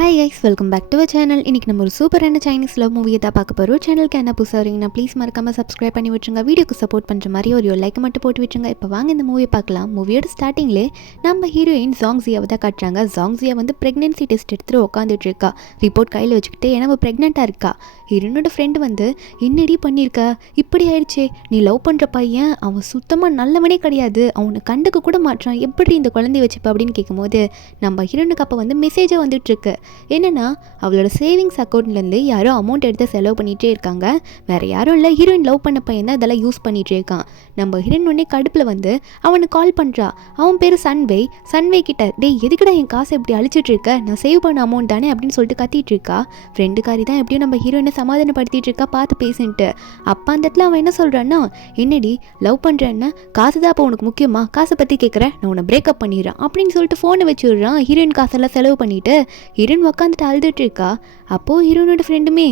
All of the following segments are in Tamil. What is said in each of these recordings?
Hi guys, welcome back to our channel. இன்றைக்கி நம்ம ஒரு சூப்பரான சைனீஸ் லவ் மூவியை தான் பார்க்க போகிறோம். சேனலுக்கு என்ன புதுசாக வரீங்கன்னா ப்ளீஸ் மறக்காமல் சப்ஸ்கிரைப் பண்ணி விட்டுருங்க. வீடியோக்கு சப்போர்ட் பண்ணுற மாதிரி ஒரு லைக் மட்டும் போட்டு விட்டுருங்க. இப்போ வாங்க இந்த மூவியை பார்க்கலாம். மூவியோட ஸ்டார்டிங்லே நம்ம ஹீரோயின் ஜாங்ஸியாவை தான் காட்டுறாங்க. ஜாங்ஸியா வந்து ப்ரெக்னென்சி டெஸ்ட் எடுத்துகிட்டு உட்காந்துட்டு இருக்கா. ரிப்போர்ட் கையில் வச்சுக்கிட்டு ஏன்னா ப்ரெக்னெண்ட்டாக இருக்கா. ஹீரோனோட ஃப்ரெண்டு வந்து என்னடி பண்ணியிருக்கா, இப்படி ஆயிடுச்சே, நீ லவ் பண்ணுற பையன் அவன் சுத்தமாக நல்லவனே கிடையாது, அவனை கண்டுக்க கூட மாட்டான், எப்படி இந்த குழந்தைய வச்சுப்பா அப்படின்னு கேட்கும்போது நம்ம ஹீரோனுக்கு அப்போ வந்து மெசேஜாக வந்துட்டுருக்கு. என்னென்னா அவளோட சேவிங்ஸ் அக்கௌண்ட்லேருந்து யாரோ அமௌண்ட் எடுத்து செலவு பண்ணிகிட்டே இருக்காங்க. வேறு யாரும் இல்லை, ஹீரோயின் லவ் பண்ண பையன் தான் இதெல்லாம் யூஸ் பண்ணிகிட்டே இருக்கான். நம்ம ஹீரோயின் உடனே கடுப்பில் வந்து அவனுக்கு கால் பண்ணுறா. அவன் பேர் சன்வே கிட்ட, டேய் எதுக்குடா என் காசை எப்படி அழிச்சிட்டு இருக்க, நான் சேவ் பண்ண அமௌண்ட் தானே அப்படின்னு சொல்லிட்டு கத்திட்டு இருக்கா. ஃப்ரெண்டுக்காரி தான் எப்படியும் நம்ம ஹீரோயினை சமாதானப்படுத்திட்டு இருக்கா, பார்த்து பேசின்ட்டு. அப்போ அந்த இடத்துல அவன் என்ன சொல்கிறான்னா, என்னடி லவ் பண்ணுறேன்னா காசு தான் அப்போ உனக்கு முக்கியமா, காசை பற்றி கேட்குறேன், நான் உன்னை பிரேக்கப் பண்ணிடுறேன் அப்படின்னு சொல்லிட்டு ஃபோனை வச்சு விடுறான். ஹீரோயின் காசெல்லாம் செலவு பண்ணிவிட்டு ஹீரோயின் உட்காந்துட்டு அழுதுட்டு இருக்கா. அப்போது ஹீரோனோட ஃப்ரெண்டுமே,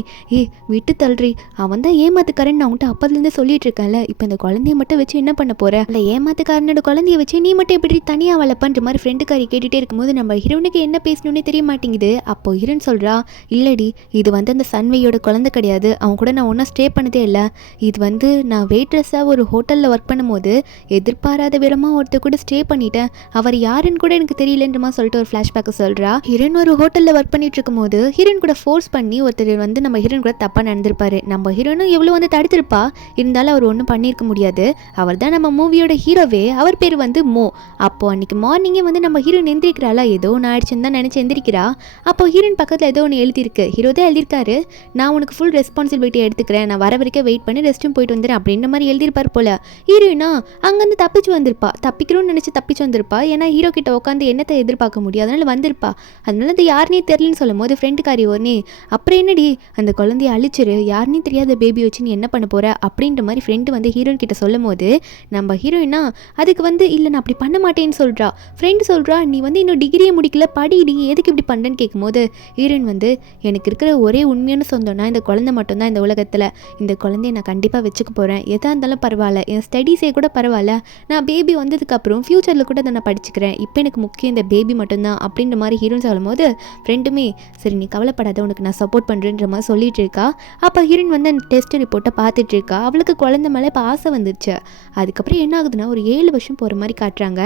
விட்டு தள்ளுறி, அவன் தான் ஏமாத்துக்காரன் நான் உன்ட்டு அப்போதுலேருந்து சொல்லிட்டு இருக்கேன்ல, இப்போ இந்த குழந்தைய மட்டும் வச்சு என்ன பண்ண போகிற, இல்லை ஏமாத்துக்காரனோட குழந்தைய வச்சு நீ மட்டும் எப்படி தனியாக வளர்ப்பன்ற மாதிரி ஃப்ரெண்டுக்காரி கேட்டுகிட்டே இருக்கும்போது நம்ம ஹீரோனுக்கு என்ன பேசணுன்னே தெரிய மாட்டேங்குது. அப்போ ஹீரோன் சொல்கிறா, இல்லடி இது வந்து அந்த சன்வையோட குழந்தை கிடையாது, அவன் கூட நான் ஒன்றா ஸ்டே பண்ணதே இல்லை, இது வந்து நான் வெயிட்ரஸாக ஒரு ஹோட்டலில் ஒர்க் பண்ணும்போது எதிர்பாராத விதமாக ஒருத்தர் கூட ஸ்டே பண்ணிட்டேன், அவர் யாருன்னு கூட எனக்கு தெரியலன்றமா சொல்லிட்டு ஒரு ஃப்ளாஷ்பேக்கை சொல்கிறா. ஹீரோன் ஒரு ஹோட்டலில் ஒர்க் பண்ணிட்டு இருக்கும்போது ஹீரோயின் கூட ஃபோர்ஸ் பண்ணி ஒருத்தர் வந்து நம்ம ஹீரோயின் கூட தப்பாக நடந்திருப்பாரு. நம்ம ஹீரோனும் எவ்வளோ வந்து தடுத்திருப்பா, இருந்தாலும் அவர் ஒன்றும் பண்ணியிருக்க முடியாது. அவர் தான் நம்ம மூவியோட ஹீரோவே, அவர் பேர் வந்து மோ. அப்போது அன்றைக்கி மார்னிங்கே வந்து நம்ம ஹீரோயின் எந்திரிக்கிறாளா, ஏதோ ஒன்று ஆயிடுச்சுன்னு தான் நினச்சி எந்திரிக்கிறா. அப்போ ஹீரோயின் பக்கத்தில் ஏதோ ஒன்று எழுதியிருக்கு, ஹீரோ தான் எழுதியிருக்காரு, நான் உனக்கு ஃபுல் ரெஸ்பான்சிபிலிட்டி எடுத்துக்கிறேன், நான் வர வரைக்கும் வெயிட் பண்ணி ரெஸ்ட்டும் போயிட்டு வந்துடுறேன் அப்படின்ற மாதிரி எழுதியிருப்பார் போல. ஹீரோயினா அங்கேருந்து தப்பிச்சு வந்திருப்பா, தப்பிக்கணும்னு நினச்சி தப்பிச்சு வந்திருப்பா. ஏன்னா ஹீரோ கிட்ட உட்காந்து என்னத்தை எதிர்பார்க்க முடியும், அதனால வந்திருப்பா. அதனால அது யாருனே தெரியலன்னு சொல்லும் போது ஃப்ரெண்டுக்காரி ஒன்னே, அப்புறம் என்னடி அந்த குழந்தைய அழிச்சிரு, யாருனே தெரியாத பேபி வச்சு நீ என்ன பண்ண போற அப்படின்ற மாதிரி ஃப்ரெண்டு வந்து ஹீரோயின் கிட்ட சொல்லும் போது நம்ம ஹீரோயினா அதுக்கு வந்து இல்லை நான் அப்படி பண்ண மாட்டேன்னு சொல்கிறா. ஃப்ரெண்டு சொல்கிறா, நீ வந்து இன்னும் டிகிரியே முடிக்கல, படிடி, எதுக்கு இப்படி பண்ணுறேன்னு கேட்கும்போது ஹீரோயின் வந்து, எனக்கு இருக்கிற ஒரே உண்மையான சொந்தம்னா இந்த குழந்தை மட்டும்தான் இந்த உலகத்தில், இந்த குழந்தைய நான் கண்டிப்பாக வச்சுக்க போகிறேன், எதாக இருந்தாலும் பரவாயில்ல, என் ஸ்டடீஸே கூட பரவாயில்ல, நான் பேபி வந்ததுக்கப்புறம் ஃப்யூச்சரில் கூட அதை நான் படிச்சுக்கிறேன், இப்போ எனக்கு முக்கியம் இந்த பேபி மட்டும்தான் அப்படின்ற மாதிரி ஹீரோயின் சொல்லும் போது ஃப்ரெண்டுமே, சரி நீ கவலைப்படாத, உனக்கு நான் சப்போர்ட் பண்ணுறேன்ற மாதிரி சொல்லிட்டு இருக்கா. அப்போ ஹீரோயின் வந்து அந்த டெஸ்ட் ரிப்போர்ட்டை பார்த்துட்டு இருக்கா. அவளுக்கு குழந்தை மேலே இப்போ ஆசை வந்துருச்சு. அதுக்கப்புறம் என்ன ஆகுதுன்னா ஒரு 7 வருஷம் போகிற மாதிரி காட்டுறாங்க.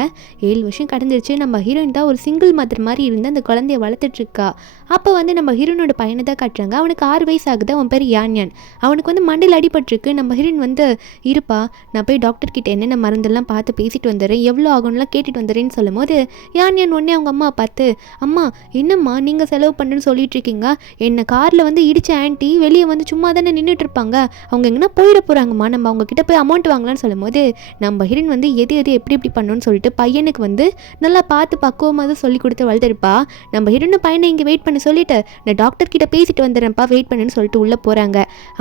7 வருஷம் கடந்துருச்சு. நம்ம ஹீரோயின் தான் ஒரு சிங்கிள் மதர் மாதிரி இருந்து அந்த குழந்தைய வளர்த்துட்டு இருக்கா. அப்போ வந்து நம்ம ஹீரோனோட பையனை தான் காட்டுறாங்க. அவனுக்கு 6 வயசு ஆகுது. அவன் பேர் யான்யான். அவனுக்கு வந்து மண்டையில் அடிபட்டிருக்கு. நம்ம ஹீரோயின் வந்து, இருப்பா நான் போய் டாக்டர் கிட்ட என்னென்ன மருந்தெல்லாம் பார்த்து பேசிட்டு வந்துடுறேன், எவ்வளோ ஆகும்லாம் கேட்டுட்டு வந்துடுறேன்னு சொல்லும் போது யான்யான் உடனே அவங்க அம்மா பார்த்து, அம்மா என்னம்மா நீங்கள் செலவு பண்ணுறேன்னு சொல்லிட்டு இருக்கீங்க, என்னை காரில் வந்து இடித்த ஆன்ட்டி வெளியே வந்து சும்மா தானே நின்றுட்டு இருப்பாங்க, அவங்க எங்கன்னா போயிட போகிறாங்கம்மா, நம்ம அவங்க கிட்ட போய் அமௌண்ட் வாங்கலான்னு சொல்லும் போது நம்ம ஹீரோயின் வந்து எது எப்படி பண்ணணும்னு சொல்லிட்டு பையனுக்கு வந்து நல்லா பார்த்து பக்குவமாக தான் சொல்லி கொடுத்து வளர்த்துருப்பா. நம்ம ஹீரோயின் பையனை இங்கே வெயிட் பண்ண சொல்லிட்டு நான் டாக்டர் கிட்ட பேசிட்டு வந்துடுறேன்ப்பா, வெயிட் பண்ணுன்னு சொல்லிட்டு உள்ளே போகிறாங்க.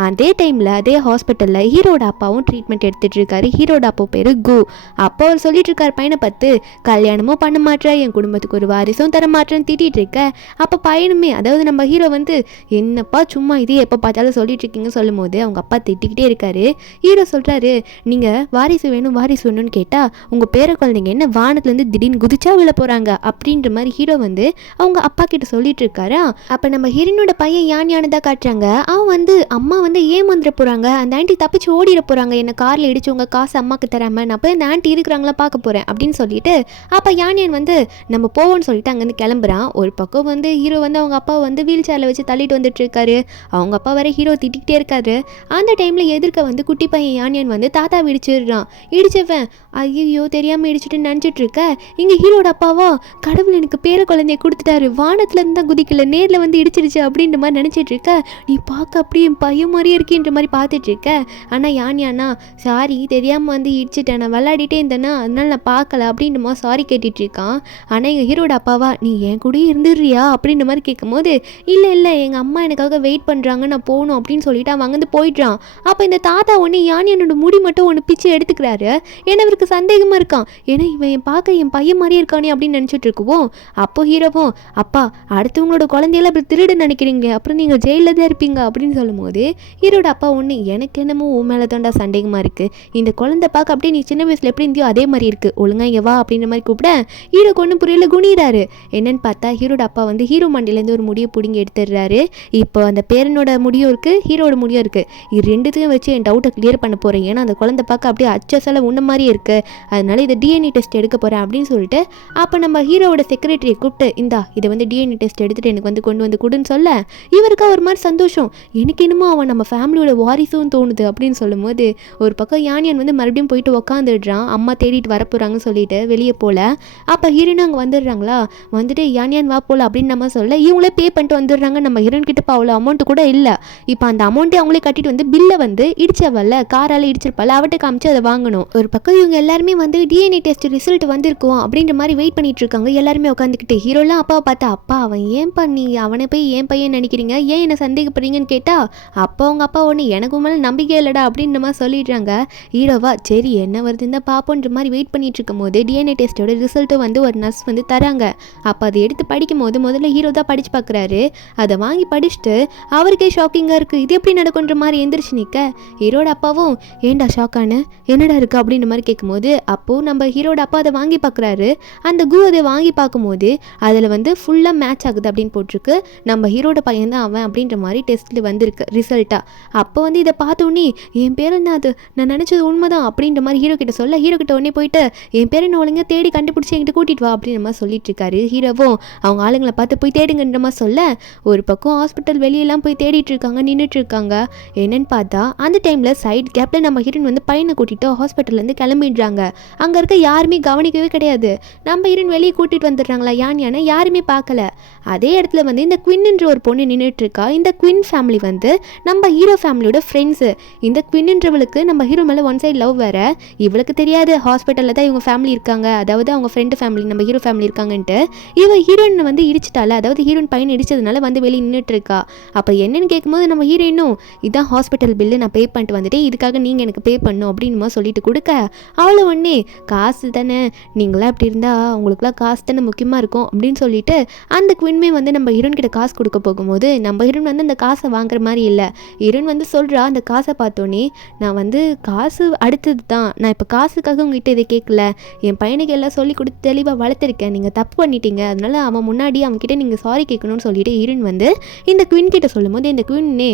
அதே டைமில் அதே ஹாஸ்பிட்டலில் ஹீரோட அப்பாவும் ட்ரீட்மெண்ட் எடுத்துகிட்டு இருக்காரு. ஹீரோட அப்பா பேர் கு. அப்போ அவர் சொல்லிட்டு இருக்காரு பையனை பார்த்து, கல்யாணமும் பண்ண மாட்டேன், என் குடும்பத்துக்கு ஒரு வாரிசும் தர மாட்டேன்னு திட்டிகிட்டு இருக்க. அப்போ பையனுமே, அதாவது நம்ம ஹீரோ வந்து, என்னப்பா சும்மா இதே எப்போ பார்த்தாலும் சொல்லிட்டு இருக்கீங்கன்னு சொல்லும் போது அவங்க அப்பா திட்டிக்கிட்டே இருக்காரு. ஹீரோ சொல்கிறாரு, நீங்கள் வாரிசு வேணும்னு கேட்டால் உங்கள் பேர குழந்தைங்க என்ன வானத்துலேருந்து திடீர்னு குதிச்சா விழ போகிறாங்க அப்படின்ற மாதிரி ஹீரோ வந்து அவங்க அப்பா கிட்ட சொல்லிட்டு இருக்காரா. அப்போ நம்ம ஹீரோனோட பையன் யானைதான் காட்டுறாங்க. அவன் வந்து அம்மா வந்து ஏமாந்துட போகிறாங்க, அந்த ஆண்டி தப்பிச்சு ஓடிட போகிறாங்க, என்னை காரில் இடிச்சவங்க காசு அம்மாவுக்கு தராமல் நான் போய் அந்த ஆண்டி இருக்கிறாங்களா பார்க்க போகிறேன் அப்படின்னு சொல்லிட்டு அப்போ யானியன் வந்து நம்ம போவோம்னு சொல்லிட்டு அங்கேருந்து கிளம்புறான். ஒரு பக்கம் வந்து ஹீரோ வந்து அவங்க அப்பா வந்து வீல் சேரில் வச்சு தள்ளிட்டு வந்துட்டு இருக்காரு. அவங்க அப்பா வர ஹீரோ திட்டிகிட்டே இருக்காரு. அந்த டைமில் எதிர்க்க வந்து குட்டி பையன் யானியன் வந்து தாத்தா இடிச்சிடுறான். இடிச்சவன் ஐயோ தெரியாமல் இடிச்சுட்டு நினச்சிட்டு இருக்க. இங்கே ஹீரோட அப்பாவா, கடவுள் எனக்கு பேர குழந்தைய கொடுத்துட்டாரு, வானத்துலேருந்து தான் குதிக்கல, நேரில் வந்து இடிச்சிருச்சு அப்படின்ற மாதிரி நினச்சிட்டு இருக்க. நீ பார்க்க அப்படியே என் பையன் மாதிரியே இருக்கின்ற மாதிரி பார்த்துட்டு இருக்க. ஆனால் யானியானா, சாரி தெரியாமல் வந்து இடிச்சிட்டேன், நான் விளையாடிட்டே இருந்தேன்னா அதனால நான் பார்க்கல அப்படின்ற மாதிரி சாரி கேட்டுட்டு இருக்கான். ஆனால் எங்கள் ஹீரோட அப்பாவா, நீ என் கூட இருந்துடுறியா அப்படின்ற மாதிரி கேட்கும்போது, இல்லை எங்கள் அம்மா எனக்காக வெயிட் பண்ணுறாங்க, நான் போகணும் அப்படின்னு சொல்லிட்டு அவன் அங்கேருந்து போயிடுறான். அப்போ இந்த தாத்தா ஒன்று யானியனோட முடி மட்டும் ஒன்று பிச்சு எடுத்துக்கிறாரு. ஏன்னா அவருக்கு சந்தேகமாக இருக்கான், ஏன்னா இவன் பார்க்க என் பையன் மாதிரியே இருக்கானே அப்படின்னு நினச்சிட்டு இருக்குவோம். அப்போ ஹீரோவும், அப்பா அடுத்தவங்களோட குழந்தையெல்லாம் அப்படி திருடு நினைக்கிறீங்க, அப்புறம் நீங்கள் ஜெயிலில் தான் இருப்பீங்க அப்படின்னு சொல்லும் போது ஹீரோட அப்பா ஒன்று, எனக்கு என்னமோ உன் மேலே தாண்டா சந்தேகமாக இருக்குது, இந்த குழந்தை பார்க்க அப்படியே நீ சின்ன வயசில் எப்படி இருந்தியோ அதே மாதிரி இருக்குது, ஒழுங்கா இங்கே வா அப்படின்ற மாதிரி கூப்பிட ஹீரோக்கு ஒன்றும் புரியல, குனிறாரு. என்னன்னு பார்த்தா ஹீரோட அப்பா வந்து ஹீரோ மண்டிலேருந்து ஒரு முடியை பிடுங்கி எடுத்துடுறாரு. இப்போ அந்த பேரனோட முடியும் இருக்குது, ஹீரோட முடியும் இருக்குது. இது ரெண்டுத்தையும் வச்சு என் டவுட்டை கிளியர் பண்ண போகிறேன். ஏன்னா அந்த குழந்தை பார்க்க அப்படியே அச்சசல உன்ன மாதிரியே இருக்குது, அதனால இதை டிஎன்ஏ டெஸ்ட் எடுக்க போகிறேன் அப்படின்னு சொல்லிட்டு அப்போ நம்ம ஹீரோவோட செக்ரட்டரியை கூப்பிட்டு இதை வந்து டிஎன்ஏ டெஸ்ட் எடுத்துகிட்டு எனக்கு வந்து கொண்டு வந்து கொடுன்னு சொல்ல இவருக்கா ஒரு மாதிரி சந்தோஷம். எனக்கு என்னமோ அவன் நம்ம ஃபேமிலியோட வாரிசும் தோணுது அப்படின்னு சொல்லும் போது ஒரு பக்கம் யானியான் வந்து மறுபடியும் போயிட்டு உக்காந்துடுறான். அம்மா தேடிட்டு வரப்போகிறாங்கன்னு சொல்லிட்டு வெளியே போல. அப்போ ஹீரோனும் அங்கே வந்துடுறாங்களா, வந்துட்டு யானியான் வா போல அப்படின்னு நம்ம சொல்ல இவங்களே பே பண்ணிட்டு வந்துடுறாங்க. நம்ம ஹீரோன் கிட்ட அவ்வளோ அமௌண்ட் கூட இல்லை. இப்போ அந்த அமௌண்ட்டே அவங்களே கட்டிட்டு வந்து பில்லை வந்து இடிச்சவல்ல காரால் இடிச்சிருப்பால அவட்ட காமிச்சு அதை வாங்கணும். ஒரு பக்கம் இவங்க எல்லாருமே வந்து டிஎன்ஏ டெஸ்ட் ரிசல்ட் வந்திருக்கும் அப்படின்ற மாதிரி வெயிட் பண்ணிட்டு இருக்காங்க. எல்லாருமே உட்காந்துக்கிட்டு ஹீரோலாம் அப்பாவை பார்த்தா அப்பா அவன் ஏன் பண்ணி அவனை போய் ஏன் பையன் நினைக்கிறீங்க, ஏன் என்ன சந்தேகப்படுறீங்கன்னு கேட்டா அப்போ அவங்க அப்பா ஒன்று எனக்கு மேலே நம்பிக்கை இல்லைடா அப்படின்ற மாதிரி சொல்லிடுறாங்க. ஹீரோவா சரி என்ன வருதுன்னு தான் பார்ப்போன்ற மாதிரி வெயிட் பண்ணிட்டு இருக்கும் போது டிஎன்ஏ டெஸ்ட்டோட ரிசல்ட்டும் வந்து ஒரு நர்ஸ் வந்து தராங்க. அப்போ அதை எடுத்து படிக்கும் போது முதல்ல ஹீரோ தான் படிச்சு பார்க்குறாரு. அதை வாங்கி படிச்சுட்டு அவருக்கே ஷாக்கிங்காக இருக்குது, இது எப்படி நடக்குன்ற மாதிரி எந்திரிச்சு நிற்க ஹீரோட அப்பாவும் ஏண்டா ஷாக்கானு என்னடா இருக்குது அப்படின்ற மாதிரி கேட்கும்போது அப்போது நம்ம ஹீரோட அப்பா அதை வாங்கி பார்க்குறாரு. அந்த அதை வாங்கி பார்க்கும்போது அதில் வந்து ஃபுல்லாக மேட்ச் ஆகுது அப்படின்னு போட்டிருக்கு. நம்ம ஹீரோட பையன் தான் அவன் அப்படின்ற மாதிரி டெஸ்ட்டில் வந்திருக்கு ரிசல்ட்டாக. அப்போ வந்து இதை பார்த்தோன்னே என் பேர் என்ன அது நான் நினச்சது உண்மைதான் அப்படின்ற மாதிரி ஹீரோ கிட்ட சொல்ல ஹீரோ கிட்ட உடனே போயிட்டு என் பேர் என்ன ஒழுங்காக தேடி கண்டுபிடிச்சி என்கிட்ட கூட்டிகிட்டு வா அப்படின்ற மாதிரி சொல்லிட்டு இருக்காரு. ஹீரோவும் அவங்க ஆளுங்களை பார்த்து போய் தேடுங்கன்ற மாதிரி சொல்ல ஒரு பக்கம் ஹாஸ்பிட்டல் வெளியெல்லாம் போய் தேடிட்டு இருக்காங்க, நின்றுட்டு இருக்காங்க. என்னன்னு பார்த்தா அந்த டைமில் சைட் கேப்பில் நம்ம ஹீரோன் வந்து பையனை கூட்டிகிட்டு ஹாஸ்பிட்டல்லேருந்து கிளம்பிடுறாங்க. அங்கே இருக்க யாருமே கவனிக்கவே கிடையாது. நம்ம ஹீரோன் வெளியே கூட்டிகிட்டு வந்துடுறாங்களா யானை யாருமே பார்க்கல. அதே இடத்துல வந்து இந்த குவின்ன்ற ஒரு பொண்ணு நின்றுட்டு இருக்கா. இந்த குவின் ஃபேமிலி வந்து நம்ம ஹீரோ ஃபேமிலியோட ஃப்ரெண்ட்ஸு. இந்த குவின்ன்றவளுக்கு நம்ம ஹீரோ மேலே ஒன் சைட் லவ் வேற. இவளுக்கு தெரியாது ஹாஸ்பிட்டலில் தான் இவங்க ஃபேமிலி இருக்காங்க, அதாவது அவங்க ஃப்ரெண்டு ஃபேமிலி நம்ம ஹீரோ ஃபேமிலி இருக்காங்கன்ட்டு. இவன் ஹீரோயின் வந்து இடிச்சிட்டால, அதாவது ஹீரோயின் பையன் இடிச்சதுனால வந்து வெளியே நின்றுட்டு இருக்கா. அப்போ என்னன்னு கேட்கும்போது நம்ம ஹீரோயினும் இதான் ஹாஸ்பிட்டல் பில்லு நான் பே பண்ணிட்டு வந்துட்டேன், இதுக்காக நீங்கள் எனக்கு பே பண்ணணும் அப்படின்னு சொல்லிட்டு கொடுக்க அவளை ஒன்னே காசு தானே, நீங்களாம் இப்படி இருந்தால் உங்களுக்குலாம் காசு தானே முக்கியமாக இருக்கும் அப்படின்னு சொல்லிட்டு அந்த குவின்மே வந்து நம்ம ஹீரோன் கிட்ட காசு கொடுக்க போகும்போது நம்ம ஹீரோன் வந்து அந்த காசை வாங்குற மாதிரி இல்லை. ஹீரோன் வந்து சொல்கிறா அந்த காசை பார்த்தோன்னே நான் வந்து காசு அடுத்தது தான், நான் இப்போ காசுக்காக உங்ககிட்ட இதை கேட்கல, என் பையனுக்கு எல்லாம் சொல்லி கொடுத்து தெளிவாக வளர்த்துருக்கேன், நீங்கள் தப்பு பண்ணிட்டீங்க, அதனால அவன் முன்னாடி அவன்கிட்ட நீங்கள் சாரி கேட்கணும்னு சொல்லிட்டு ஹீரோன் வந்து இந்த குவின் கிட்ட சொல்லும் போது இந்த குவின்னே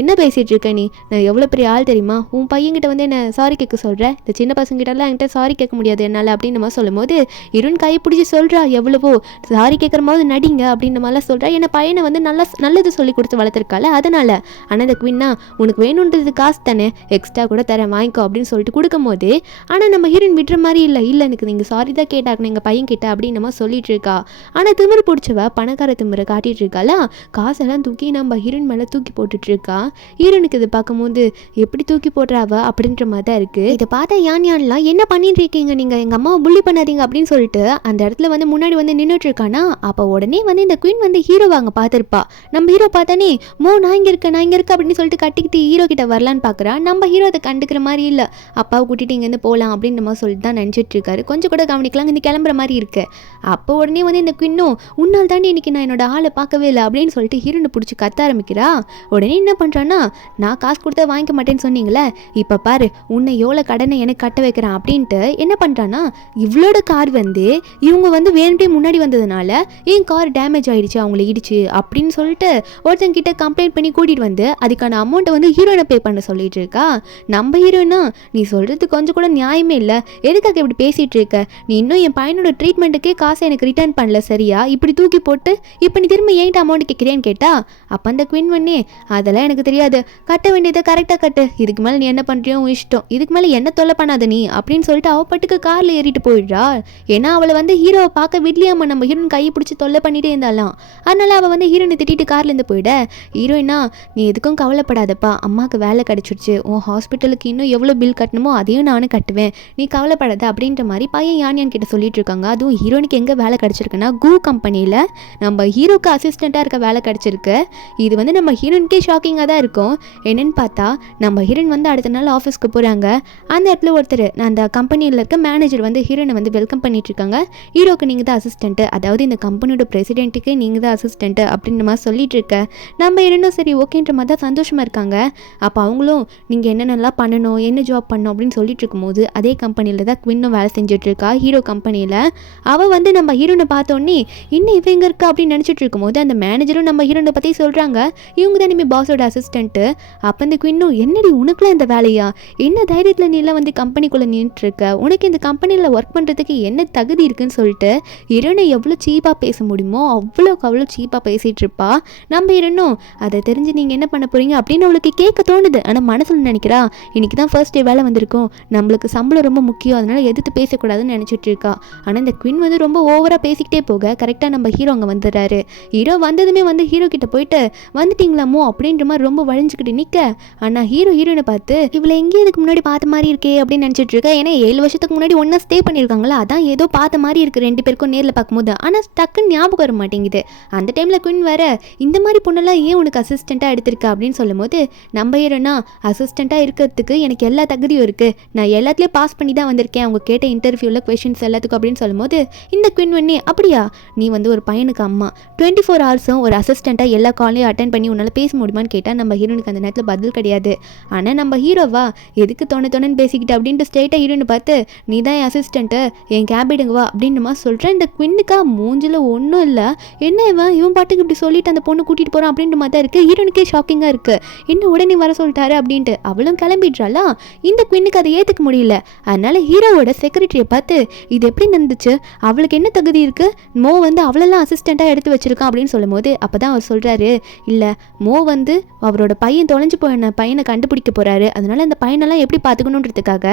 என்ன பேசிகிட்டு இருக்க நீ, நான் எவ்வளோ பெரிய ஆள் தெரியுமா, உன் பையன்கிட்ட வந்து என்ன சாரி கேட்க சொல்கிறேன், இந்த சின்ன பசங்கிட்டலாம் என்கிட்ட சாரி கேட்க முடியாது என்னால் அப்படின்னு மாதிரி சொல்லும் போது ஹீரோன் கை பிடிச்சி சொல்கிறா எவ்வளவோ சாரி கேட்குற போது நடிங்க அப்படின்ற மாதிரிலாம் சொல்கிறா. என்ன பையனை வந்து நல்லது சொல்லி கொடுத்து வளர்த்துருக்கால அதனால். ஆனால் இந்த குவின்னா உனக்கு வேணுன்றது காசு தானே, எக்ஸ்ட்ரா கூட தரேன் வாங்கிக்கோ அப்படின்னு சொல்லிட்டு கொடுக்கும் போது ஆனால் நம்ம ஹீரோயின் விடுற மாதிரி இல்லை எனக்கு நீங்கள் சாரி தான் கேட்டாக்கணும் எங்கள் பையன் கிட்ட அப்படின்னு நம்ம சொல்லிட்டு இருக்கா. ஆனால் திமிரு பிடிச்சவ பணக்கார திமிரை காட்டிட்டு இருக்காளா, காசெல்லாம் தூக்கி நம்ம ஹீரோயின் மேலே தூக்கி போட்டுட்டு இருக்கா. ஹீரோனுக்கு இதை பார்க்கும்போது எப்படி தூக்கி போடுறாவ அப்படின்ற மாதிரி தான் இருக்குது. இதை பார்த்தா யான்லாம் என்ன பண்ணிட்டு இருக்கீங்க நீங்கள், எங்கள் அம்மாவை புள்ளி பண்ணாதீங்க அப்படின்னு சொல்லிட்டு அந்த இடத்துல வந்து முன்னாடி வந்து நின்றுட்டு இருக்கானா. அப்போ உடனே வந்து இந்த குயின் வந்து ஹீரோ வாங்க பார்த்துருப்பா. நம்ம ஹீரோ பார்த்தானே நான் இங்கே இருக்கேன் அப்படின்னு சொல்லிட்டு கட்டிக்கிட்டு ஹீரோ கிட்ட வரலான்னு பார்க்குறா. நம்ம ஹீரோ அதை கண்டுக்கிற மாதிரி இல்லை. அப்பாவை கூட்டிகிட்டு இங்கேருந்து போகலாம் அப்படின்ற மாதிரி சொல்லிட்டு தான் நினச்சிட்டு இருக்காரு. கொஞ்சம் கூட கவனிக்கலாம் இந்த கிளம்புற மாதிரி இருக்கு. அப்போ உடனே வந்து இந்த குயின்னும் உன்னால் தாண்டி இன்னைக்கு நான் என்னோட ஆளை பார்க்கவே இல்லை அப்படின்னு சொல்லிட்டு ஹீரோனை பிடிச்சி கத்த ஆரம்பிக்கிறா. உடனே என்ன பண்ணுறான்னா நான் காசு கொடுத்தா வாங்கிக்க மாட்டேன்னு சொன்னீங்களே, இப்போ பாரு உன்னை எவ்வளோ கடனை எனக்கு கட்ட வைக்கிறேன் அப்படின்ட்டு என்ன பண்ணுறான்னா இவளோட கார் வந்து இவங்க வந்து வேணுட்டே முன்னாடி வந்ததுனால என் கார் டேமேஜ் ஆகிடுச்சு அவங்கள இடிச்சு அப்படின்னு சொல்லிட்டு ஒருத்தங்கிட்ட கம்ப்ளைண்ட் பண்ணி கூட்டிகிட்டு வந்து அதுக்கான அமௌண்ட்டை வந்து ஹீரோனை பே பண்ண சொல்லிட்டு இருக்கா. நம்ம ஹீரோனா நீ சொல்கிறது கொஞ்சம் கூட நியாயமே இல்லை, எதுக்காக இப்படி பேசிகிட்டு இருக்க, நீ இன்னும் என் பையனோட ட்ரீட்மெண்ட்டுக்கே காசை எனக்கு ரிட்டர்ன் பண்ணல சரியா, இப்படி தூக்கி போட்டு இப்போ நீ திரும்ப ஏன்ட்டு அமௌண்ட் கேட்குறேன்னு கேட்டா அப்போ அந்த குயின் பண்ணி அதெல்லாம் எனக்கு தெரியாது, கட்ட வேண்டியதை கரெக்டாக கட்டு, இதுக்கு மேலே நீ என்ன பண்ணுறியோ இஷ்டம், இதுக்கு மேலே என்ன தொல்லை பண்ணாத நீ அப்படின்னு சொல்லிட்டு அவ பட்டுக்கு காரில் ஏறிட்டு போயிடுறா. ஏன்னா அவளை வந்து ஹீரோவை பார்க்க விடலையாமா நம்ம ஹீரோயின் கையை பிடிச்சி தொல்லை பண்ணிட்டே இருந்தாலாம். அதனால அவள் வந்து ஹீரோனை திட்டிட்டு கார்லேருந்து போயிட ஹீரோயினா நீ எதுக்கும் கவலைப்படாதப்பா, அம்மாவுக்கு வேலை கிடச்சிருச்சு, உன் ஹாஸ்பிட்டலுக்கு இன்னும் எவ்வளோ பில் கட்டணுமோ அதையும் நானும் கட்டுவேன், நீ கவலைப்படாத அப்படின்ற மாதிரி பையன் யான் கிட்ட சொல்லிட்டு இருக்காங்க. அதுவும் ஹீரோனுக்கு எங்கே வேலை கிடச்சிருக்குன்னா கூ கம்பெனியில் நம்ம ஹீரோக்கு அசிஸ்டண்ட்டாக இருக்க வேலை கிடச்சிருக்கு. இது வந்து நம்ம ஹீரோனுக்கே ஷாக்கிங்காக தான் இருக்கும். என்னென்னு பார்த்தா நம்ம ஹீரோயின் வந்து அடுத்த நாள் ஆஃபீஸ்க்கு போகிறாங்க. அந்த இடத்துல ஒருத்தர் அந்த கம்பெனியில் இருக்க மேனேஜர் வந்து ஹீரோனை வந்து வெல்கம் பண்ணிட்டு இருக்காங்க. ஹீரோக்கு நீங்கள் தான் அசிஸ்டண்ட்டு, அதாவது இந்த கம்பெனியோட பிரசிடென்ட்டுக்கு நீங்கள் தான் அசிஸ்டண்ட்டு அப்படின்ற மாதிரி சொல்லிட்டு இருக்க. நம்ம இரண்டும் சரி ஓகேன்ற மாதிரி தான் சந்தோஷமாக இருக்காங்க. அப்போ அவங்களும் நீங்கள் என்னென்னலாம் பண்ணணும் என்ன ஜாப் பண்ணணும் அப்படின்னு சொல்லிட்டு இருக்கும்போது அதே கம்பெனியில் தான் குவின்னும் வேலை செஞ்சுட்டு இருக்கா ஹீரோ கம்பெனியில். அவள் வந்து நம்ம ஹீரோனை பார்த்தோன்னே இன்னும் இப்போ எங்கே இருக்கா அப்படின்னு நினச்சிட்டு இருக்கும்போது அந்த மேனேஜரும் நம்ம ஹீரோனை பற்றி சொல்கிறாங்க, இவங்க தான் இனிமேல் பாஸோட அசிஸ்டண்ட்டு. அப்போ இந்த குயின்னும், என்னடி உனக்குலாம் இந்த வேலையா, என்ன தைரியத்தில் நீ எல்லாம் வந்து கம்பெனிக்குள்ளே நின்றுட்டுருக்க, உனக்கு இந்த கம்பெனியில் ஒர்க் பண்ணுறதுக்கு என்ன தகுதி இருக்குன்னு சொல்லிட்டு ஹீரோனை எவ்வளோ சீப்பாக பேச முடியுமோ அவ்வளோ சீப்பாக பேசிகிட்டு இருப்பா. நம்ம ஹீரோனும் அதை தெரிஞ்சு நீங்கள் என்ன பண்ண போகிறீங்க அப்படின்னு அவளுக்கு கேட்க தோணுது. ஆனால் மனசில் நினைக்கிறா, இன்னைக்கு தான் ஃபர்ஸ்ட் டே வேலை வந்திருக்கும், நம்மளுக்கு சம்பளம் ரொம்ப முக்கியம், அதனால எதிர்த்து பேசக்கூடாதுன்னு நினச்சிட்டு இருக்கா. ஆனால் இந்த குயின் வந்து ரொம்ப ஓவராக பேசிக்கிட்டே போக கரெக்டாக நம்ம ஹீரோ அங்கே வந்துடுறாரு. ஹீரோ வந்ததுமே வந்து ஹீரோ கிட்ட போயிட்டு, வந்துட்டீங்களாமோ அப்படின்ற மாதிரி ரொம்ப வழிஞ்சுக்கிட்டு நிற்க. ஆனால் ஹீரோயினை பார்த்து, இவளை எங்கேயும் இதுக்கு முன்னாடி பார்த்த மாதிரி இருக்கே அப்படின்னு நினச்சிட்டு இருக்கா. ஏன்னா 7 வருஷத்துக்கு முன்னாடி ஒன்றா ஸ்டே பண்ணியிருக்காங்களா, அதான் ஏதோ பார்த்த மாதிரி இருக்குது 2 பேருக்கும் நேரில் பார்க்கும்போது. ஆனால் டக்குன்னு ஞாபகம் வர மாட்டேங்குது. அந்த டைமில் குயின் வேற, இந்த மாதிரி பொண்ணெல்லாம் ஏன் உனக்கு அசிஸ்டண்ட்டாக எடுத்திருக்கா அப்படின்னு சொல்லும் போது நம்ம ஹீரோனா, அசிஸ்டண்ட்டாக இருக்கிறதுக்கு எனக்கு எல்லா தகுதியும் இருக்குது, நான் எல்லாத்துலேயும் பாஸ் பண்ணி தான் வந்திருக்கேன் அவங்க கேட்ட இன்டர்வியூவில் கொஷின்ஸ் எல்லாத்துக்கும் அப்படின்னு சொல்லும்போது இந்த குயின் பண்ணி, அப்படியா, நீ வந்து ஒரு பையனுக்கு அம்மா, 24 ஹவர்ஸும் ஒரு அசிஸ்டண்ட்டாக எல்லா காலையும் அட்டன் பண்ணி உன்னால் பேச முடியுமான்னு கேட்டால் நம்ம ஹீரோனுக்கு அந்த நேரத்தில் பதில் கிடையாது. ஆனால் நம்ம ஹீரோவா, எதுக்கு தொண்ணு பேசிக்கிட்டு அப்படின்ட்டு ஸ்ட்ரெயிட்டாக ஹீரோன்னு பார்த்து, நீ தான் என் அசிஸ்டண்ட்டு, என் கேபிடுங்க வா அப்படின்னு மாதிரி சொல்கிறேன். இந்த குயின்னுக்கா மூஞ்சில் ஒன்றும் இல்லை, என்ன இவன் பாட்டுக்கு இப்படி சொல்லிட்டு அந்த பொண்ணு கூட்டிகிட்டு போகிறான் அப்படின்ற மாதிரி தான் இருக்குது. ஹீரோனுக்கே ஷாக்கிங்காக இருக்குது, இன்னும் உடனே வர சொல்லிட்டாரு அப்படின்ட்டு. அவளும் கிளம்பிடுறாளா. இந்த குயின்னுக்கு அதை ஏற்றுக்க முடியல. அதனால ஹீரோவோட செக்ரட்டரியை பார்த்து, இது எப்படி நடந்துச்சு, அவளுக்கு என்ன தகுதி இருக்குது, மோ வந்து அவளெல்லாம் அசிஸ்டண்ட்டாக எடுத்து வச்சிருக்கான் அப்படின்னு சொல்லும் போது அப்போ தான் அவர் சொல்கிறாரு, இல்லை மோ வந்து அவரோட பையன் தொலைஞ்சு போன பையனை கண்டுபிடிக்க போகிறாரு, அதனால அந்த பையனெல்லாம் எப்படி பார்த்துக்கணுன்றதுக்காக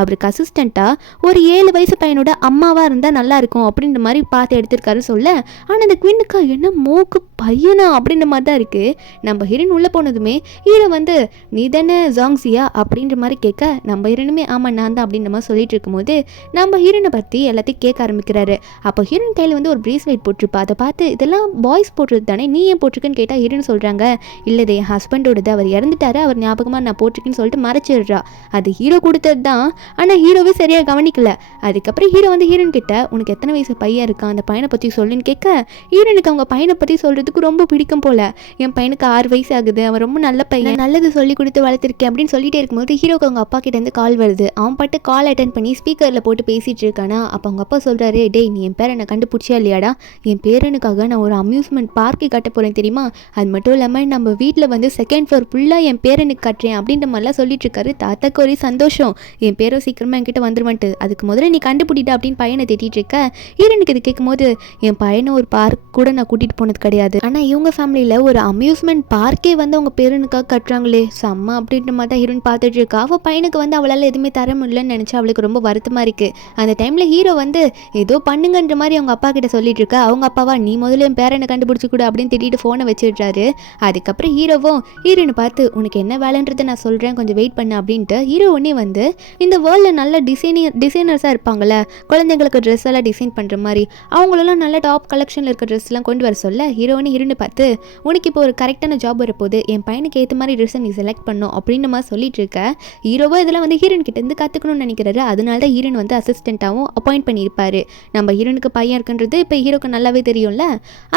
அவருக்கு அசிஸ்டண்ட்டாக ஒரு 7 வயசு பையனோட அம்மாவாக இருந்தால் நல்லா இருக்கும் அப்படின்ற மாதிரி பார்த்து எடுத்திருக்காரு சொல்ல. ஆனால் அந்த குயின்னுக்கா, என்ன மோக்கு பையனா அப்படின்ற மாதிரி தான் இருக்குது. நம்ம ஹீரோயின் உள்ளே போனதுமே ஹீரோ வந்து, நீ தானே ஜாங்ஸியா அப்படின்ற மாதிரி கேட்க, நம்ம ஹீரோனுமே ஆமாம் நான் தான் அப்படின்ற மாதிரி சொல்லிட்டு இருக்கும்போது நம்ம ஹீரோனை பற்றி எல்லாத்தையும் கேட்க ஆரம்பிக்கிறாரு. அப்போ ஹீரோயின் கையில் வந்து ஒரு பிரேஸ்லெட் போட்டிருப்பா. அதை பார்த்து, இதெல்லாம் பாய்ஸ் போட்டிருக்கு தானே, நீ ஏன் போட்டிருக்குன்னு கேட்டால் ஹீரோன்னு சொல்கிறாங்க, இல்லைதே என் ஹஸ்பண்டோடது, அவர் இறந்துட்டாரு, அவர் ஞாபகமாக நான் போட்டிருக்கேன்னு சொல்லிட்டு மறைச்சிடுறா. அது ஹீரோ கொடுத்தது தான், ஆனால் ஹீரோவே சரியாக கவனிக்கல. அதுக்கப்புறம் ஹீரோ வந்து ஹீரோயின் கிட்ட, உனக்கு எத்தனை வயசு பையன் இருக்கான், அந்த பையனை பற்றி சொல்லுன்னு கேட்க, ஹீரோனுக்கு அவங்க பையனை பற்றி சொல்கிறதுக்கு ரொம்ப பிடிக்கும் போல. என் பையனுக்கு 6 வயசு ஆகுது, அவன் ரொம்ப நல்ல பையன், நல்லது சொல்லி கொடுத்து வளர்த்துருக்கேன் அப்படின்னு சொல்லிட்டே இருக்கும்போது ஹீரோக்கு அவங்க அப்பா கிட்டேருந்து கால் வருது. அவன் பாட்டு கால் அட்டன் பண்ணி ஸ்பீக்கரில் போட்டு பேசிகிட்டு இருக்கானா. அப்போ அவங்க அப்பா சொல்கிறாரு, டேய் நீ என் பேரை நான் கண்டுபிடிச்சியா இல்லையாடா, என் பேரனுக்காக நான் ஒரு அம்யூஸ்மெண்ட் பார்க்கே கட்ட போகிறேன் தெரியுமா, அது மட்டும் இல்லாமல் நம்ம வீட்டில் வந்து 2nd ஃப்ளோர் ஃபுல்லாக என் பேரனுக்கு கட்டுறேன் அப்படின்ற மாதிரிலாம் சொல்லிட்டு இருக்காரு. தாத்தாக்கு ஒரே சந்தோஷம், என் பேரோ சீக்கிரமாக என்கிட்ட வந்துருவன்ட்டு, அதுக்கு முதல்ல நீ கண்டுபிடிட்டா அப்படின்னு பையனை திட்டிகிட்டு இருக்க. ஹீரோனுக்கு இது கேட்கும் போது, என் பையனை ஒரு பார்க் கூட நான் கூட்டிகிட்டு போனது கிடையாது, ஆனால் இவங்க ஃபேமிலியில் ஒரு அம்யூஸ்மெண்ட் பார்க்கே வந்து அவங்க பேரனுக்காக கட்டுறாங்களே செம்ம அப்படின்ற மாதிரி தான் ஹீரோயின் பார்த்துட்டு இருக்கா. அவள் பையனுக்கு வந்து அவளால் எதுவுமே தர முடியலன்னு நினச்சா அவளுக்கு ரொம்ப வருத்தமாக இருக்குது. அந்த டைமில் ஹீரோ வந்து ஏதோ பண்ணுங்கன்ற மாதிரி அவங்க அப்பா கிட்ட சொல்லிட்டு இருக்கா. அவங்க அப்பாவா, நீ முதல்ல என் பேரனை கண்டுபிடிச்சி கூட அப்படின்னு திட்டிட்டு ஃபோனை வச்சுடுறாரு. அதுக்கப்புறம் ஹீரோவும் ஹீரோனை பார்த்து, உனக்கு என்ன வேலைன்றதை நான் சொல்கிறேன், கொஞ்சம் வெயிட் பண்ணு அப்படின்ட்டு ஹீரோ உடனே வந்து இந்த வேர்ல்டில் நல்ல டிசைனர்ஸாக இருப்பாங்கள்ல, குழந்தைங்களுக்கு ட்ரெஸ் எல்லாம் டிசைன் பண்ணுற மாதிரி, அவங்களெல்லாம் நல்ல டாப் கலெக்ஷனில் இருக்க ட்ரெஸ்லாம் கொண்டு வர சொல்ல ஹீரோன்னு ஹீரோனை பார்த்து, உனக்கு இப்போ ஒரு கரெக்டான ஜாப் வரப்போகுது, என் பையனுக்கு ஏற்ற மாதிரி ட்ரெஸ்ஸை நீ செலக்ட் பண்ணும் அப்படின்ற மாதிரி சொல்லிட்டு இருக்க. ஹீரோவோ இதெல்லாம் வந்து ஹீரோன் கிட்ட இருந்து கற்றுக்கணும்னு நினைக்கிறாரு. அதனால தான் ஹீரோன் வந்து அசிஸ்டண்ட்டாகவும் அப்பாயிண்ட் பண்ணியிருப்பாரு. நம்ம ஹீரோனுக்கு பையன் இருக்குன்றது இப்போ ஹீரோக்கு நல்லாவே தெரியும்ல.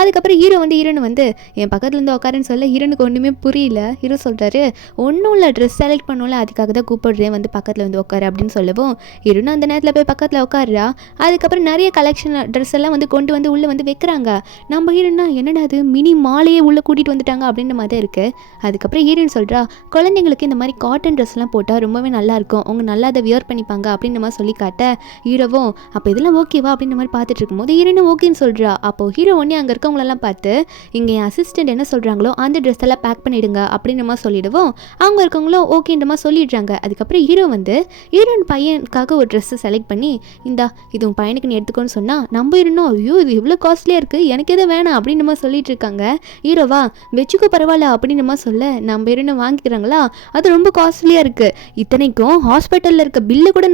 அதுக்கப்புறம் ஹீரோ வந்து ஹீரோனை வந்து என் பக்கத்துல இருந்து உட்காருன்னு சொல்ல ஹீரோனுக்கு ஒன்றுமே புரியல. ஹீரோ சொல்கிறாரு, ஒன்றும் இல்லை, ட்ரெஸ் செலக்ட் பண்ணல, அதுக்காக தான் கூப்பிடுறேன், வந்து பக்கத்தில் வந்து உட்காரு அப்படின்னு சொல்லவும் ஹீரோனும் அந்த நேரத்தில் போய் பக்கத்தில் உட்காருறா. அதுக்கப்புறம் நிறைய கலெக்ஷன் ட்ரெஸ் எல்லாம் வந்து கொண்டு வந்து உள்ளே வந்து வைக்கிறாங்க. நம்ம ஹீரோனா, என்னடா அது மினி மாலையே உள்ளே கூட்டிகிட்டு வந்துட்டாங்க அப்படின்ற மாதிரி தான் இருக்குது. அதுக்கப்புறம் ஹீரோயின் சொல்கிறா, குழந்தைங்களுக்கு இந்த மாதிரி காட்டன் ட்ரெஸ்லாம் போட்டால் ரொம்பவே நல்லாயிருக்கும், அவங்க நல்லா அதை வியர் பண்ணிப்பாங்க அப்படின்ற மாதிரி சொல்லி காட்ட ஹீரோவும் அப்போ இதெல்லாம் ஓகேவா அப்படின்ற மாதிரி பார்த்துட்டு இருக்கும்போது ஹீரோனும் ஓகேன்னு சொல்கிறா. அப்போது ஹீரோ ஒன்றே அங்கே இருக்கவங்களெல்லாம் பார்த்து, இங்கே என் அசிஸ்டண்ட் என்ன சொல்கிறாங்களோ அந்த ட்ரெஸ் எல்லாம் பேக் பண்ணிவிடுங்க அப்படின்ற மாதிரி சொல்லிவிடுவோம். அவங்க இருக்கவங்களும் ஓகேன்ற மாதிரி சொல்லிடுறாங்க. அதுக்கப்புறம் ஹீரோ வந்து ஹீரோயின் பையனுக்காக ஒரு ட்ரெஸ்ஸை செலக்ட் பண்ணி, இந்தா இது உன் பையனுக்கு நீ எடுத்துக்கோன்னு சொன்னால் நம்ம இருந்தோம், ஐயோ இது இவ்வளோ காஸ்ட்லியாக இருக்குது, எனக்கு எதுவும் வேணாம் அப்படின்ற மாதிரி சொல்லிட்டு இருக்காங்க. ஹீரோவா, வச்சுக்கோ பரவாயில்ல அப்படின்ற மாதிரி சொல்ல நம்ம இருந்தும் வாங்கிக்கிறாங்களா. அது ரொம்ப காஸ்ட்லியாக இருக்குது, இத்தனைக்கும் ஹாஸ்பிட்டலில் இருக்க பில்லு கூட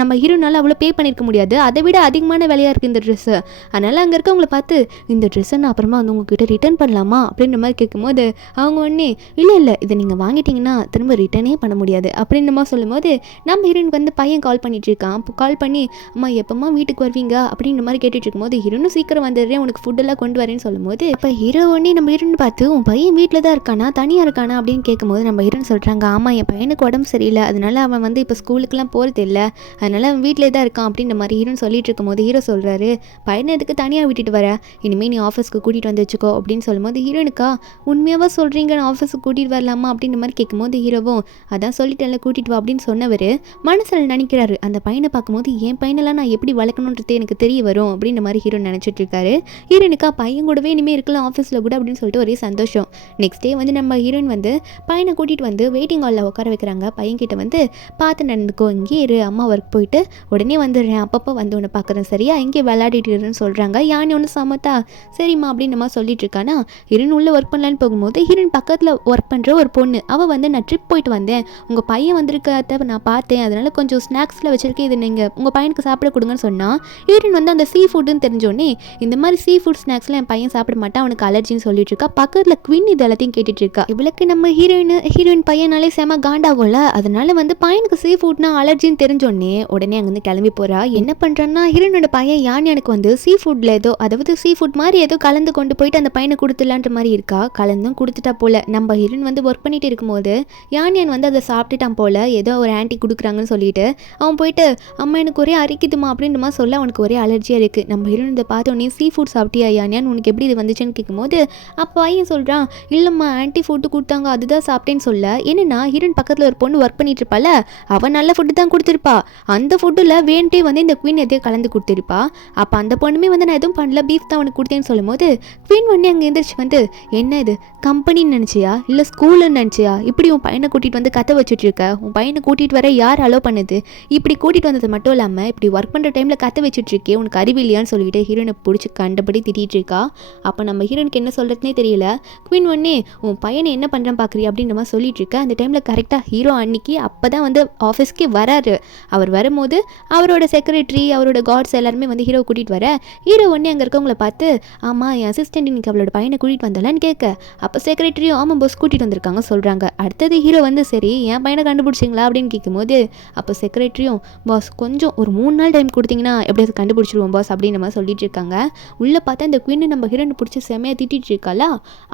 நம்ம ஹீரோனால அவ்வளோ பே பண்ணியிருக்க முடியாது, அதை விட அதிகமான விலையாக இருக்குது இந்த ட்ரெஸ்ஸு. அதனால் அங்கே இருக்கவங்களை பார்த்து, இந்த ட்ரெஸ்ஸை நான் அப்புறமா வந்து உங்ககிட்ட ரிட்டர்ன் பண்ணலாமா அப்படின்ற மாதிரி கேட்கும்போது அவங்க ஒன்றே, இல்லை இதை நீங்கள் வாங்கிட்டீங்கன்னா திரும்ப ரிட்டர்னே பண்ண முடியாது அப்படின்ற மாதிரி சொல்லும்போது நம்ம ஹீரோனுக்கு வந்து பையன் கால் பண்ணிட்டு இருக்கான். அப்போ கால் பண்ணி, அம்மா எப்போம்மா வீட்டுக்கு வருவீங்க அப்படின்ற மாதிரி கேட்டுட்டு இருக்கும்போது ஹீரோனும் சீக்கிரம் வந்துடுறேன், உனக்கு ஃபுட்டெல்லாம் கொண்டு வரேன்னு சொல்லும்போது அப்போ ஹீரோ ஒன்றே நம்ம ஹீரோன்னு பார்த்து, உன் பையன் வீட்டில் தான் இருக்கானா தனியாக இருக்கானா அப்படின்னு கேட்கும்போது நம்ம ஹீரோன்னு சொல்கிறாங்க, ஆமாம் என் பையனுக்கு உடம்பு சரியில்லை, அதனால அவன் வந்து இப்போ ஸ்கூலுக்குலாம் போகிறது இல்லை, அதனால அவன் வீட்டிலே தான் இருக்கான் அப்படின்ற மாதிரி ஹீரோன்னு சொல்லிட்டு இருக்கும்போது ஹீரோ சொல்கிறாரு, பையனை எதுக்கு தனியாக விட்டுட்டு வர, இனிமேல் நீ ஆஃபீஸ்க்கு கூட்டிகிட்டு வந்து வச்சுக்கோ அப்படின்னு சொல்லும்போது ஹீரோனுக்கா உண்மையாவா சொல்கிறீங்க நான் ஆஃபீஸுக்கு கூட்டிகிட்டு வரலாமா அப்படின்ற மாதிரி கேட்கும்போது ஹீரோவும் அதான் சொல்லிட்டேன்ல கூட்டிகிட்டு வா அப்படின்னு சொன்னவர் மனசில் நினைக்கிறாரு அந்த பையனை பார்க்கும்போது என் பையனெல்லாம் நான் எப்படி வளர்க்கணுன்றது எனக்கு தெரிய வரும் அப்படின்ற மாதிரி ஹீரோ நினச்சிட்டு இருக்காரு. ஹீரோனுக்கா பையன் கூடவே இனிமேல் இருக்கலாம் ஆஃபீஸில் கூட அப்படின்னு சொல்லிட்டு ஒரே சந்தோஷம். நெக்ஸ்ட் டே வந்து நம்ம ஹீரோயின் வந்து பையனை கூட்டிகிட்டு வந்து வெயிட்டிங் ஹாலில் உட்கார வைக்கிறாங்க. பையன்கிட்ட வந்து பார்த்து நடந்துக்கோ, இங்கே இரு, அம்மா ஒர்க் போயிட்டு உடனே வந்துடுறேன், அப்பப்போ வந்து உன்னை பார்க்குறேன் சரியா, இங்கே விளையாடிட்டு இருன்னு சொல்கிறாங்க. யானி ஒன்று சமத்தா சரிம்மா அப்படின்னு நம்ம சொல்லிட்டு இருக்கானா ஹீரோயின் உள்ளே ஒர்க் பண்ணலான்னு போகும்போது ஹீரோயின் பக்கத்தில் ஒர்க் பண்ணுற ஒரு பொண்ணு அவள் வந்து நான் ட்ரிப் போயிட்டு வந்தேன், உங்கள் பையன் வந்திருக்கிறத நான் பார்த்தேன், அதனால் கொஞ்சம் ஸ்நாக்ஸில் வச்சுருக்கேன், இது நீங்கள் உங்கள் பையனுக்கு சாப்பிட கொடுங்கன்னு சொன்னால் ஹீரோயின் வந்து அந்த சீ ஃபுட்டுன்னு தெரிஞ்சோடனே இந்த மாதிரி சீ ஃபுட் ஸ்நாக்ஸ்லாம் என் பையன் சாப்பிட மாட்டான், அவனுக்கு அலர்ஜின்னு சொல்லிட்டு இருக்கா. பக்கத்தில் குவின் இது எல்லாத்தையும் கேட்டுட்டு இருக்கா. இவளுக்கு நம்ம ஹீரோயின் பையனாலே செம காண்டாகும்ல, அதனால வந்து பையனுக்கு சீ ஃபுட்னா அலர்ஜின்னு தெரிஞ்சோடனே உடனே அங்கேருந்து கிளம்பி போகிறா. என்ன பண்ணுறான்னா ஹீரோனோட பையன் யானியானுக்கு வந்து சீ ஃபுட்டில் ஏதோ அதாவது சீ ஃபுட் மாதிரி ஏதோ கலந்து கொண்டு போயிட்டு அந்த பையனை கொடுத்துலான்ற மாதிரி இருக்கா. கலந்தும் கொடுத்துட்டா போல. நம்ம ஹீரோயின் வந்து ஒர்க் பண்ணிட்டு இருக்கும்போது யானியான் வந்து அதை சாப்பிட்டுட்டான் போல, ஏதோ ஒரு ஆன்ட்டி கொடுக்குறாங்கன்னு சொல்லிட்டு அவன் போயிட்டு அம்மா எனக்கு ஒரே அரிக்குதுமா அப்படின்ற மாதிரி சொல்ல அவனுக்கு ஒரே அலர்ஜியாக இருக்குது. நம்ம ஹீரோயின் இதை பார்த்தோன்னே சீ ஃபுட் சாப்பிட்டியா யானியான், உனக்கு எப்படி இது வந்துச்சுன்னு கேட்கும்போது அப்போ பையன் சொல்கிறான் இல்லைம்மா ஆன்ட்டி ஃபுட்டு கொடுத்தாங்க அதுதான் சாப்பிட்டேன்னு சொல்ல. என்னன்னா ஹீரோயின் பக்கத்தில் ஒரு பொண்ணு ஒர்க் பண்ணிட்டு இருப்பாள், அவன் நல்ல ஃபுட்டு தான் கொடுத்துருப்பா, அந்த ஃபுட்டில் வேண்டே வந்து இந்த குவீன் எதையும் கலந்து கொடுத்துருப்பா. அப்போ அந்த பொண்ணுமே வந்து நான் எதுவும் பண்ணல, பீஃப் தான் அவனுக்கு கொடுத்தேன்னு சொல்லும் போது குவீன் உடனே அங்கே எந்திரிச்சு வந்து என்ன இது கம்பெனின்னு நினச்சியா இல்லை ஸ்கூலுன்னு நினச்சியா, இப்படி உன் பையனை கூட்டிகிட்டு வந்து கதை வச்சுட்டு இருக்க, உன் பையனை கூட்டிகிட்டு வர யார் அலோவ் பண்ணுது, இப்படி கூட்டிகிட்டு வந்தது மட்டும் இல்லாமல் இப்படி ஒர்க் பண்ணுற டைமில் கதை வச்சுட்டு இருக்கே, உனக்கு அறிவு இல்லையான்னு சொல்லிட்டு ஹீரோனை பிடிச்சி கண்டபடி திட்டிகிட்டு இருக்கா. அப்போ நம்ம ஹீரோனுக்கு என்ன சொல்கிறதுனே தெரியல. குவீன் உடனே உன் பையனை என்ன பண்ணுறான் பார்க்குறியா அப்படின்ற மாதிரி சொல்லிட்டு இருக்க. அந்த டைமில் கரெக்டாக ஹீரோ அன்னைக்கு அப்போ தான் வந்து ஆஃபீஸ்க்கே வராரு. அவர் வரும்போது அவரோட செக்ரட்டரி அவரோட கார்ட்ஸ் எல்லாருமே வந்து ஹீரோ கூட்டிகிட்டு வர ஹீரோ உடனே அங்கே இருக்கவங்கள பார்த்து ஆமாம் என் அசிஸ்டன்ட் இன்னைக்கு அவளோட பையனை கூட்டிகிட்டு வந்தாலான்னு கேட்க அப்போ செக்ரட்டரியும் ஆமாம் பாஸ் கூட்டிகிட்டு வந்திருக்காங்க சொல்கிறாங்க. அடுத்தது ஹீரோ வந்து சரி என் பையனை கண்டுபிடிச்சிங்களா அப்படின்னு கேட்கும்போது அப்போ செக்ரட்டரியும் பாஸ் கொஞ்சம் ஒரு 3 நாள் டைம் கொடுத்தீங்கன்னா எப்படியாவது கண்டுபிடிச்சிருவோம் பாஸ் அப்படின்னு நம்ம சொல்லிட்டு இருக்காங்க. உள்ளே பார்த்தா இந்த குவீன் நம்ம ஹீரோனை பிடிச்சி செமையாக திட்டிகிட்டு இருக்காளா.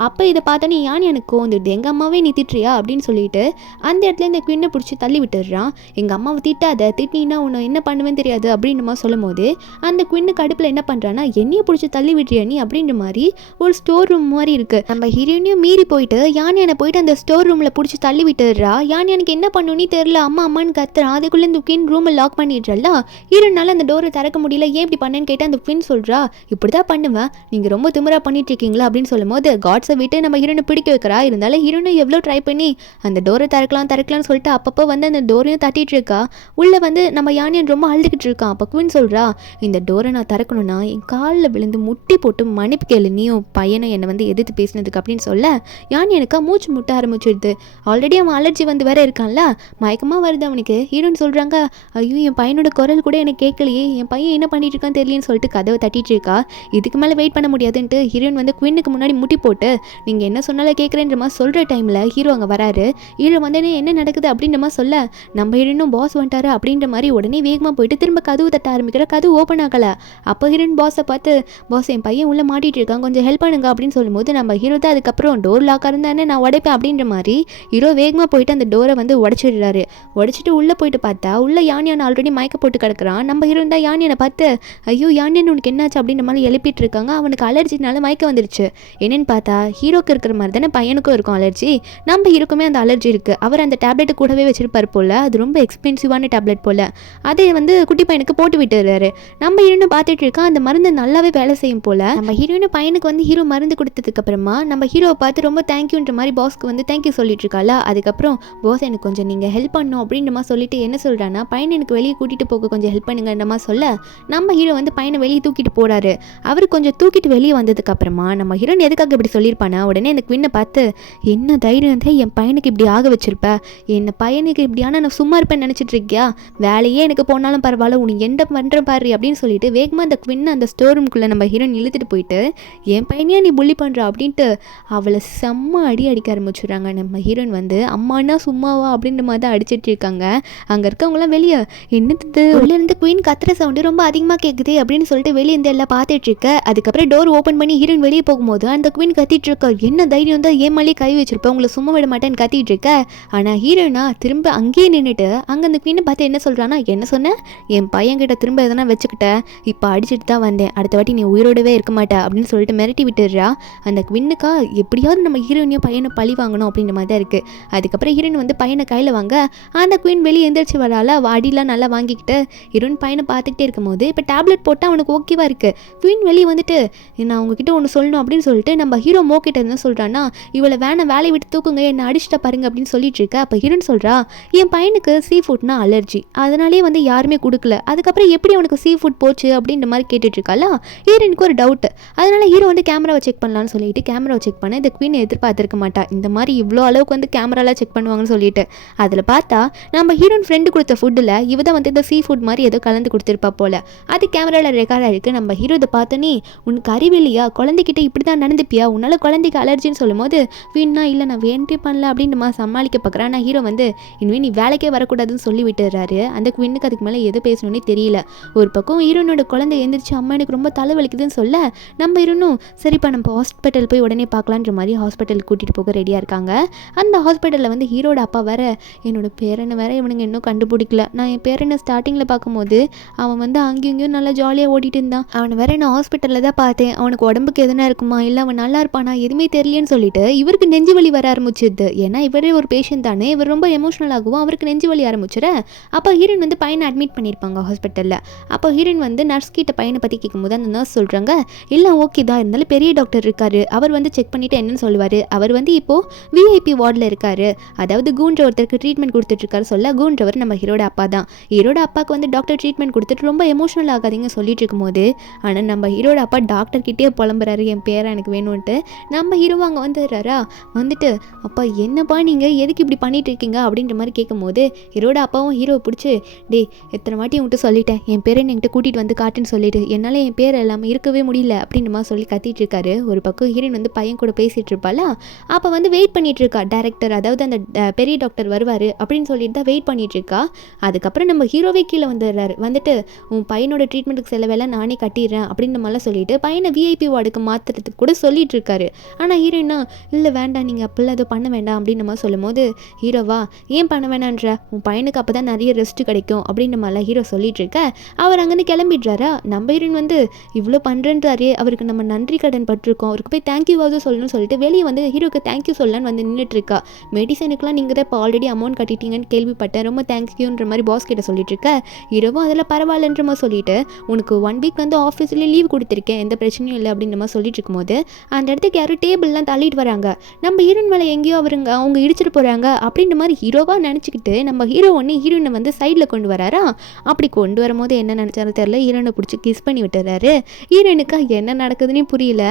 அப்போ இதை பார்த்தோன்னே யான் எனக்கு கோந்துடுது, எங்கள் அம்மாவே நீ திட்டுறியா அப்படின்னு சொல்லிட்டு அந்த இடத்துல இந்த குவீனை பிடிச்சி தள்ளி விட்டுடுறான். எங்கள் அம்மாவை திட்டாத, திட்டினா உன்னை என்ன பண்ணுவேன்னு தெரியாது அப்படின்னு நம்ம சொல்லும் போது அந்த குவீனுக்கு அடுப்பில் என்ன பண்ணுறான்னா என்னையை பிடிச்சி தள்ளி விட்டுறியா நீ அப்படின்ற மாதிரி ஒரு ஸ்டோர் ரூம் மாதிரி இருக்குது. நம்ம ஹீரோயினையும் மீறி போயிட்டு யானியானை போயிட்டு அந்த ஸ்டோர் ரூமில் பிடிச்சி தள்ளி விட்டுடுறா. யானியானுக்கு என்ன பண்ணுன்னு தெரியல, அம்மா அம்மான்னு கத்துறான். அதுக்குள்ளே இந்த குவீன் ரூமை லாக் பண்ணிடுறல. ஹீரோனால அந்த டோரை திறக்க முடியல, ஏன் இப்படி பண்ணேன்னு கேட்டால் அந்த குவீன் சொல்கிறா இப்படி தான் பண்ணுவேன், நீங்கள் ரொம்ப திமிரா பண்ணிட்டு இருக்கீங்களா அப்படின்னு சொல்லும் போது காட்ஸை விட்டு நம்ம ஹீரோனை பிடிக்க வைக்கிறா. இருந்தாலும் ஹீரோனை எவ்வளோ ட்ரை பண்ணி அந்த டோரை திறக்கலாம்னு சொல்லிட்டு அப்பப்போ வந்து அந்த டோரையும் தட்டிட்டு இருக்கா. உள்ளே வந்து நம்ம யானியன் ரொம்ப அழுதுகிட்டு இருக்கான். அப்போ குவீன் சொல்கிறா இந்த டோரை நான் திறக்கணும்னா என் காலில் விழுந்து முட்டி போட்டு மன்னிப்பு கேளு, நீயும் பையனை என்னை வந்து எதிர்த்து பேசினதுக்கு அப்படின்னு சொல்ல யானியனுக்கா மூச்சு முட்ட ஆரம்பிச்சிடுது. ஆல்ரெடி அவன் அலர்ஜி வந்து வேற இருக்கான்ல, மயக்கமாக வருது அவனுக்கு. ஹீரோன்னு சொல்கிறாங்க ஐயோ என் பையனோட குரல் கூட எனக்கு கேட்கலையே, என் பையன் என்ன பண்ணிட்டு இருக்கான்னு தெரியலன்னு சொல்லிட்டு கதவை தட்டிட்டு இருக்கா. இதுக்கு மேலே வெயிட் பண்ண முடியாதுன்ட்டு ஹீரோயின் வந்து குவீனுக்கு முன்னாடி முட்டி போட்டு நீங்கள் என்ன சொன்னாலும் கேட்குறேன்ற மாதிரி சொல்கிற டைமில் ஹீரோ அங்கே வராரு. ஹீரோ வந்து என்ன நடக்குது அப்படின்ற மாதிரி சொல்ல நம்ம ஹீரோனும் பாஸ் வந்துட்டாரு அப்படின்ற மாதிரி உடனே வேகமாக போயிட்டு திரும்ப கதவு தட்ட ஆரம்பிக்கிற. கதவு ஓப்பன் ஆகலை. அப்போ ஹீரோயின் பாஸை பார்த்து பாஸ் என் பையன் உள்ளே மாட்டிட்டு இருக்கான், கொஞ்சம் ஹெல்ப் பண்ணுங்க அப்படின்னு சொல்லும்போது நம்ம ஹீரோ தான் அதுக்கப்புறம் டோர் லாக்காக இருந்தானே நான் உடைப்பேன் அப்படின்ற மாதிரி ஹீரோ வேகமாக போயிட்டு அந்த டோரை வந்து உடைச்சிடுறாரு. உடைச்சிட்டு உள்ளே போயிட்டு பார்த்தா உள்ள யானியான் ஆல்ரெடி மயக்க போட்டு கிடக்குறான். நம்ம ஹீரோ தான் யானியனை பார்த்து ஐயோ யானியன் உனக்கு என்னாச்சு அப்படின்ற மாதிரி எழுப்பிட்டு இருக்காங்க. அவனுக்கு அலர்ஜினால மயக்க வந்துருச்சு. என்னன்னு பார்த்தா ஹீரோக்கு இருக்கிற மாதிரி தானே பையனுக்கும் இருக்கும் அலர்ஜி. நம்ம ஹீரோக்குமே அந்த அலர்ஜி இருக்குது. அவர் அந்த டேப்லெட்டை கூடவே வச்சிருப்பார் போல், அது ரொம்ப எக்ஸ்பென்சிவான டேப்லெட் போல். அதை வந்து குட்டி பையனுக்கு போட்டு விட்டுறாரு. நம்ம ஹீரோனை பார்த்துட்டு இருக்கா, அந்த மருந்து நல்லாவே வேலை செய்யும் போல். நம்ம ஹீரோயின் பையனுக்கு வந்து ஹீரோ மருந்து கொடுத்ததுக்கு அப்புறமா நம்ம ஹீரோவை பார்த்து ரொம்ப தேங்க்யூன்ற மாதிரி பாஸ்க்கு வந்து தேங்க்யூ சொல்லிட்டு இருக்காளா. அதுக்கப்புறம் பாஸ் எனக்கு கொஞ்சம் நீங்கள் ஹெல்ப் பண்ணணும் அப்படின்ற மாதிரி சொல்லிட்டு என்ன சொல்கிறான்னா பையனை எனக்கு வெளியே கூட்டிகிட்டு போக கொஞ்சம் ஹெல்ப் பண்ணுங்கன்ற மாதிரி சொல்ல நம்ம ஹீரோ வந்து பையனை வெளியே தூக்கிட்டு போகிறாரு. அவர் கொஞ்சம் தூக்கிட்டு வெளியே வந்ததுக்கு அப்புறமா நம்ம ஹீரோன் எதுக்காக இப்படி சொல்லியிருப்பானா உடனே அந்த குவீனை பார்த்து என்ன தைரியம் தான் என் பையனுக்கு இப்படி ஆக வச்சிருப்ப, என்ன பையனுக்கு இப்படியான நான் சும்மா இருப்பேன்னு நினச்சிட்டு இருக்கியா, வேலையே எனக்கு போனாலும் பரவாயில்ல உனக்கு என்ன பண்ணுறேன் பாரு அப்படின்னு சொல்லிட்டு வேகமாக அந்த குவீனை அந்த ஸ்டோர் ரூம்குள்ளே நம்ம ஹீரோன் இழுத்துட்டு போயிட்டு என் பையனையா நீ புள்ளி பண்ணுற அப்படின்ட்டு அவளை செம்ம அடிக்க ஆரம்பிச்சுடுறாங்க. நம்ம ஹீரோயின் வந்து அம்மானா சும்மாவா அப்படின்ற மாதிரி தான் அடிச்சிட்டு இருக்காங்க. அங்கே இருக்கவங்களாம் வெளியே என்னது உள்ளே இருந்து குவீன் கத்துற சவுண்டு ரொம்ப அதிகமாக கேட்குது அப்படின்னு சொல்லிட்டு வெளியே இருந்து எல்லாம் பார்த்துட்டு இருக்க. அதுக்கப்புறம் டோர் ஓப்பன் பண்ணி ஹீரோயின் வெளியே போகும்போது அந்த குவீன் கத்திட்டு இருக்க என்ன தைரியம் தான் ஏன் மேலே கை வச்சிருப்பேன் உங்களை சும்மா விட மாட்டேன்னு கத்திட்டு இருக்க. ஆனால் ஹீரோயினா திரும்ப அங்கேயே நின்றுட்டு அங்கே அந்த குவீனை பார்த்து என்ன சொல்கிறான்னா என்ன சொன்னேன் என் பையன்கிட்ட திரும்ப எதனா வச்சுக்கிட்டேன் இப்போ அடிச்சுட்டு தான் வந்தேன், அடுத்த வாட்டி இல்லாட்டி நீ உயிரோடவே இருக்க மாட்டே அப்படின்னு சொல்லிட்டு மிரட்டி விட்டுடுறா. அந்த குவின்னுக்கா எப்படியாவது நம்ம ஹீரோயினையும் பையனை பழி வாங்கணும் அப்படின்ற மாதிரி தான் இருக்குது. அதுக்கப்புறம் ஹீரோயின் வந்து பையனை கையில் வாங்க அந்த குயின் வெளியே எந்திரிச்சு வரால அடிலாம் நல்லா வாங்கிக்கிட்டு ஹீரோயின் பையனை பார்த்துக்கிட்டே இருக்கும்போது இப்போ டேப்லெட் போட்டால் அவனுக்கு ஓகேவா இருக்குது. குயின் வெளியே வந்துட்டு நான் உங்ககிட்ட ஒன்று சொல்லணும் அப்படின்னு சொல்லிட்டு நம்ம ஹீரோ மோக்கிட்ட என்ன சொல்கிறான்னா இவளை வேலையை விட்டு தூக்குங்க என்னை அடிச்சுட்டா பாருங்க அப்படின்னு சொல்லிட்டு இருக்க. அப்போ ஹீரோயின் சொல்கிறா என் பையனுக்கு சீ ஃபுட்னா அலர்ஜி, அதனாலே வந்து யாருமே கொடுக்கல, அதுக்கப்புறம் எப்படி அவனுக்கு சீ ஃபுட் போச்சு அப்படின்ற மாதிரி கேட்டுட்ருக்காளா. ஹீரோனுக்கு ஒரு டவுட். அதனால ஹீரோ வந்து கேமராவை செக் பண்ணலான்னு சொல்லிட்டு கேமராவை செக் பண்ண இந்த குயின் எதிர்பார்த்துருக்க மாட்டா இந்த மாதிரி இவ்வளோ அளவுக்கு வந்து கேமராலாம் செக் பண்ணுவாங்கன்னு சொல்லிட்டு. அதில் பார்த்தா நம்ம ஹீரோயின் ஃப்ரெண்டு கொடுத்த ஃபுட்டில் இவ தான் வந்து இந்த சீ ஃபுட் மாதிரி ஏதோ கலந்து கொடுத்துருப்பா போல. அது கேமராவில் ரெக்கார்ட் ஆகிருக்கு. நம்ம ஹீரோ இதை பார்த்தோன்னே உனக்கு அறிவில்லையா, குழந்தைகிட்ட இப்படி தான் நடந்துப்பியா, உன்னால் குழந்தைக்கு அலர்ஜின்னு சொல்லும் போது வீணா இல்லை நான் வேண்டே பண்ணல அப்படின்னு நம்ம சமாளிக்க பார்க்குறேன். ஆனால் ஹீரோ வந்து இனிமேல் நீ வேலைக்கே வரக்கூடாதுன்னு சொல்லி விட்டுறாரு. அந்த குவின்னுக்கு அதுக்கு மேலே எது பேசணுன்னே தெரியல. ஒரு பக்கம் ஹீரோனோட குழந்தை எழுந்திரிச்சு அம்மா எனக்கு ரொம்ப தலைவலிக்குதுன்னு சொல்ல நம்ம ஹீரோனும் சரிப்பா நம்ம ஹாஸ்பிட்டல் போய் உடனே பார்க்கலான்ற மாதிரி ஹாஸ்பிட்டலுக்கு கூட்டிகிட்டு போக ரெடியாக இருக்காங்க. அந்த ஹாஸ்பிட்டலில் வந்து ஹீரோட அப்பா வேற என்னோட பேரனை வேற இவனுங்க இன்னும் கண்டுபிடிக்கல. நான் என் பேரனை ஸ்டார்டிங்கில் பார்க்கும்போது அவன் வந்து அங்கேயும் இங்கேயும் நல்லா ஜாலியாக ஓடிட்டு இருந்தான். அவனை வேற நான் ஹாஸ்பிட்டலில் தான் பார்த்தேன். அவனுக்கு உடம்புக்கு எதுனா இருக்குமா இல்லை அவன் நல்லா இருப்பானா எதுவுமே தெரியலன்னு சொல்லிட்டு இவருக்கு நெஞ்சு வலி வர ஆரம்பிச்சிது. ஏன்னா இவரே ஒரு பேஷண்ட் தானே, இவர் ரொம்ப எமோஷனல் ஆகும். அவருக்கு நெஞ்சு வலி ஆரம்பிச்சிட அப்போ ஹீரோயின் வந்து பையனை அட்மிட் பண்ணியிருப்பாங்க ஹாஸ்பிட்டலில். அப்போ ஹீரோயின் வந்து நர்ஸ் கிட்ட பையனை பற்றி கேட்கும்போது அந்த நர்ஸ் சொல்கிறாங்க இல்லை ஓகே தான், இருந்தாலும் பெரிய டாக்டர் இருக்காரு, அவர் வந்து செக் பண்ணிவிட்டு என்னன்னு சொல்லுவார், அவர் வந்து இப்போது விஐபி வார்டில் இருக்காரு, அதாவது கூன்ற ஒருத்தருக்கு ட்ரீட்மெண்ட் கொடுத்துட்ருக்காரு சொல்ல கூன்றவர் நம்ம ஹீரோட அப்பா தான். ஹீரோட அப்பாவுக்கு வந்து டாக்டர் ட்ரீட்மெண்ட் கொடுத்துட்டு ரொம்ப எமோஷனல் ஆகாதீங்க சொல்லிட்டு இருக்கும்போது ஆனால் நம்ம ஹீரோட அப்பா டாக்டர்கிட்டே புலம்புறாரு என் பேரை எனக்கு வேணும்ன்ட்டு. நம்ம ஹீரோ அங்கே வந்துடுறாரா, வந்துட்டு அப்பா என்னப்பா நீங்கள் எதுக்கு இப்படி பண்ணிட்டு இருக்கீங்க அப்படின்ற மாதிரி கேட்கும்போது ஹீரோட அப்பாவும் ஹீரோவை பிடிச்சி டே எத்தனை வாட்டி உங்கள்கிட்ட சொல்லிட்டேன் என் பேரை என்கிட்ட கூட்டிகிட்டு வந்து காட்டுன்னு சொல்லிட்டு என்னால் என் பேர் எல்லாமே இருக்கவே முடியல அப்படின்ற மாதிரி சொல்லி கத்திட்டு இருக்காரு. ஒரு பக்கம் ஹீரோயின் வந்து பையன் கூட பேசிகிட்டு இருப்பாளா, அப்போ வந்து வெயிட் பண்ணிட்டு இருக்கா டேரக்டர், அதாவது அந்த பெரிய டாக்டர் வருவார் அப்படின்னு சொல்லிட்டு தான் வெயிட் பண்ணிட்டு இருக்கா. அதுக்கப்புறம் நம்ம ஹீரோவே கீழே வந்துடுறாரு. வந்துட்டு உன் பையனோட ட்ரீட்மெண்ட்டுக்கு செலவெல்லாம் நானே கட்டிடுறேன் அப்படின்ற மாதிரிலாம் சொல்லிட்டு பையனை விஐபி வார்டுக்கு மாற்றுறதுக்கு கூட சொல்லிட்டு இருக்காரு. ஆனால் ஹீரோயினா இல்லை வேண்டாம் நீங்கள் அப்பெல்லாம் எதுவும் பண்ண வேண்டாம் அப்படின்ற மாதிரி சொல்லும் போது ஹீரோவா ஏன் பண்ண வேணான்ற, உன் பையனுக்கு அப்போ தான் நிறைய ரெஸ்ட் கிடைக்கும் அப்படின்ற மாதிரிலாம் ஹீரோ சொல்லிட்டு இருக்க. அவர் அங்கேருந்து கிளம்பிடுறாரா. நம்ம ஹீரோயின் வந்து இவ்வளோ பண்ணுறன்றாரே அவருக்கு நம்ம நன்றி கடன் பட்டிருக்கோம், அவருக்கு போய் தேங்க்யூவாவது சொல்லணும்னு சொல்லிட்டு வெளியே வந்து ஹீரோக்கு தேங்க்யூ சொல்லலான்னு வந்து நின்றுட்டு இருக்கா. மெடிசனுக்குலாம் நீங்கள் தான் இப்போ ஆல்ரெடி அமௌண்ட் கட்டிட்டீங்கன்னு கேள்விப்பட்டேன், ரொம்ப தேங்க்யூன்ற மாதிரி பாஸ் கிட்ட சொல்லிட்டு இருக்க. ஹீரோவும் அதில் பரவாயில்லன்ற மாதிரி சொல்லிட்டு உனக்கு 1 வீக் வந்து ஆஃபீஸ்லேயே லீவ் கொடுத்துருக்கேன் எந்த பிரச்சனையும் இல்லை அப்படின்ற மாதிரி சொல்லிட்டு இருக்கும்போது அந்த இடத்துக்கு யாரும் டேபிள்லாம் தள்ளிட்டு வராங்க. நம்ம ஹீரோயின் மேலே எங்கேயோ அவங்க இடிச்சிட்டு போகிறாங்க அப்படின்ற மாதிரி ஹீரோவாக நினச்சிக்கிட்டு நம்ம ஹீரோ ஒன்று ஹீரோயினை வந்து சைடில் கொண்டு வராரா. அப்படி கொண்டு வரும்போது என்ன நினச்சாலும் தெரியல, ஹீரோயினை பிடிச்சி கிஸ் பண்ணி விட்டுறாரு. ஹீரோயினுக்கு என்ன நடக்குதுன்னு புரியல.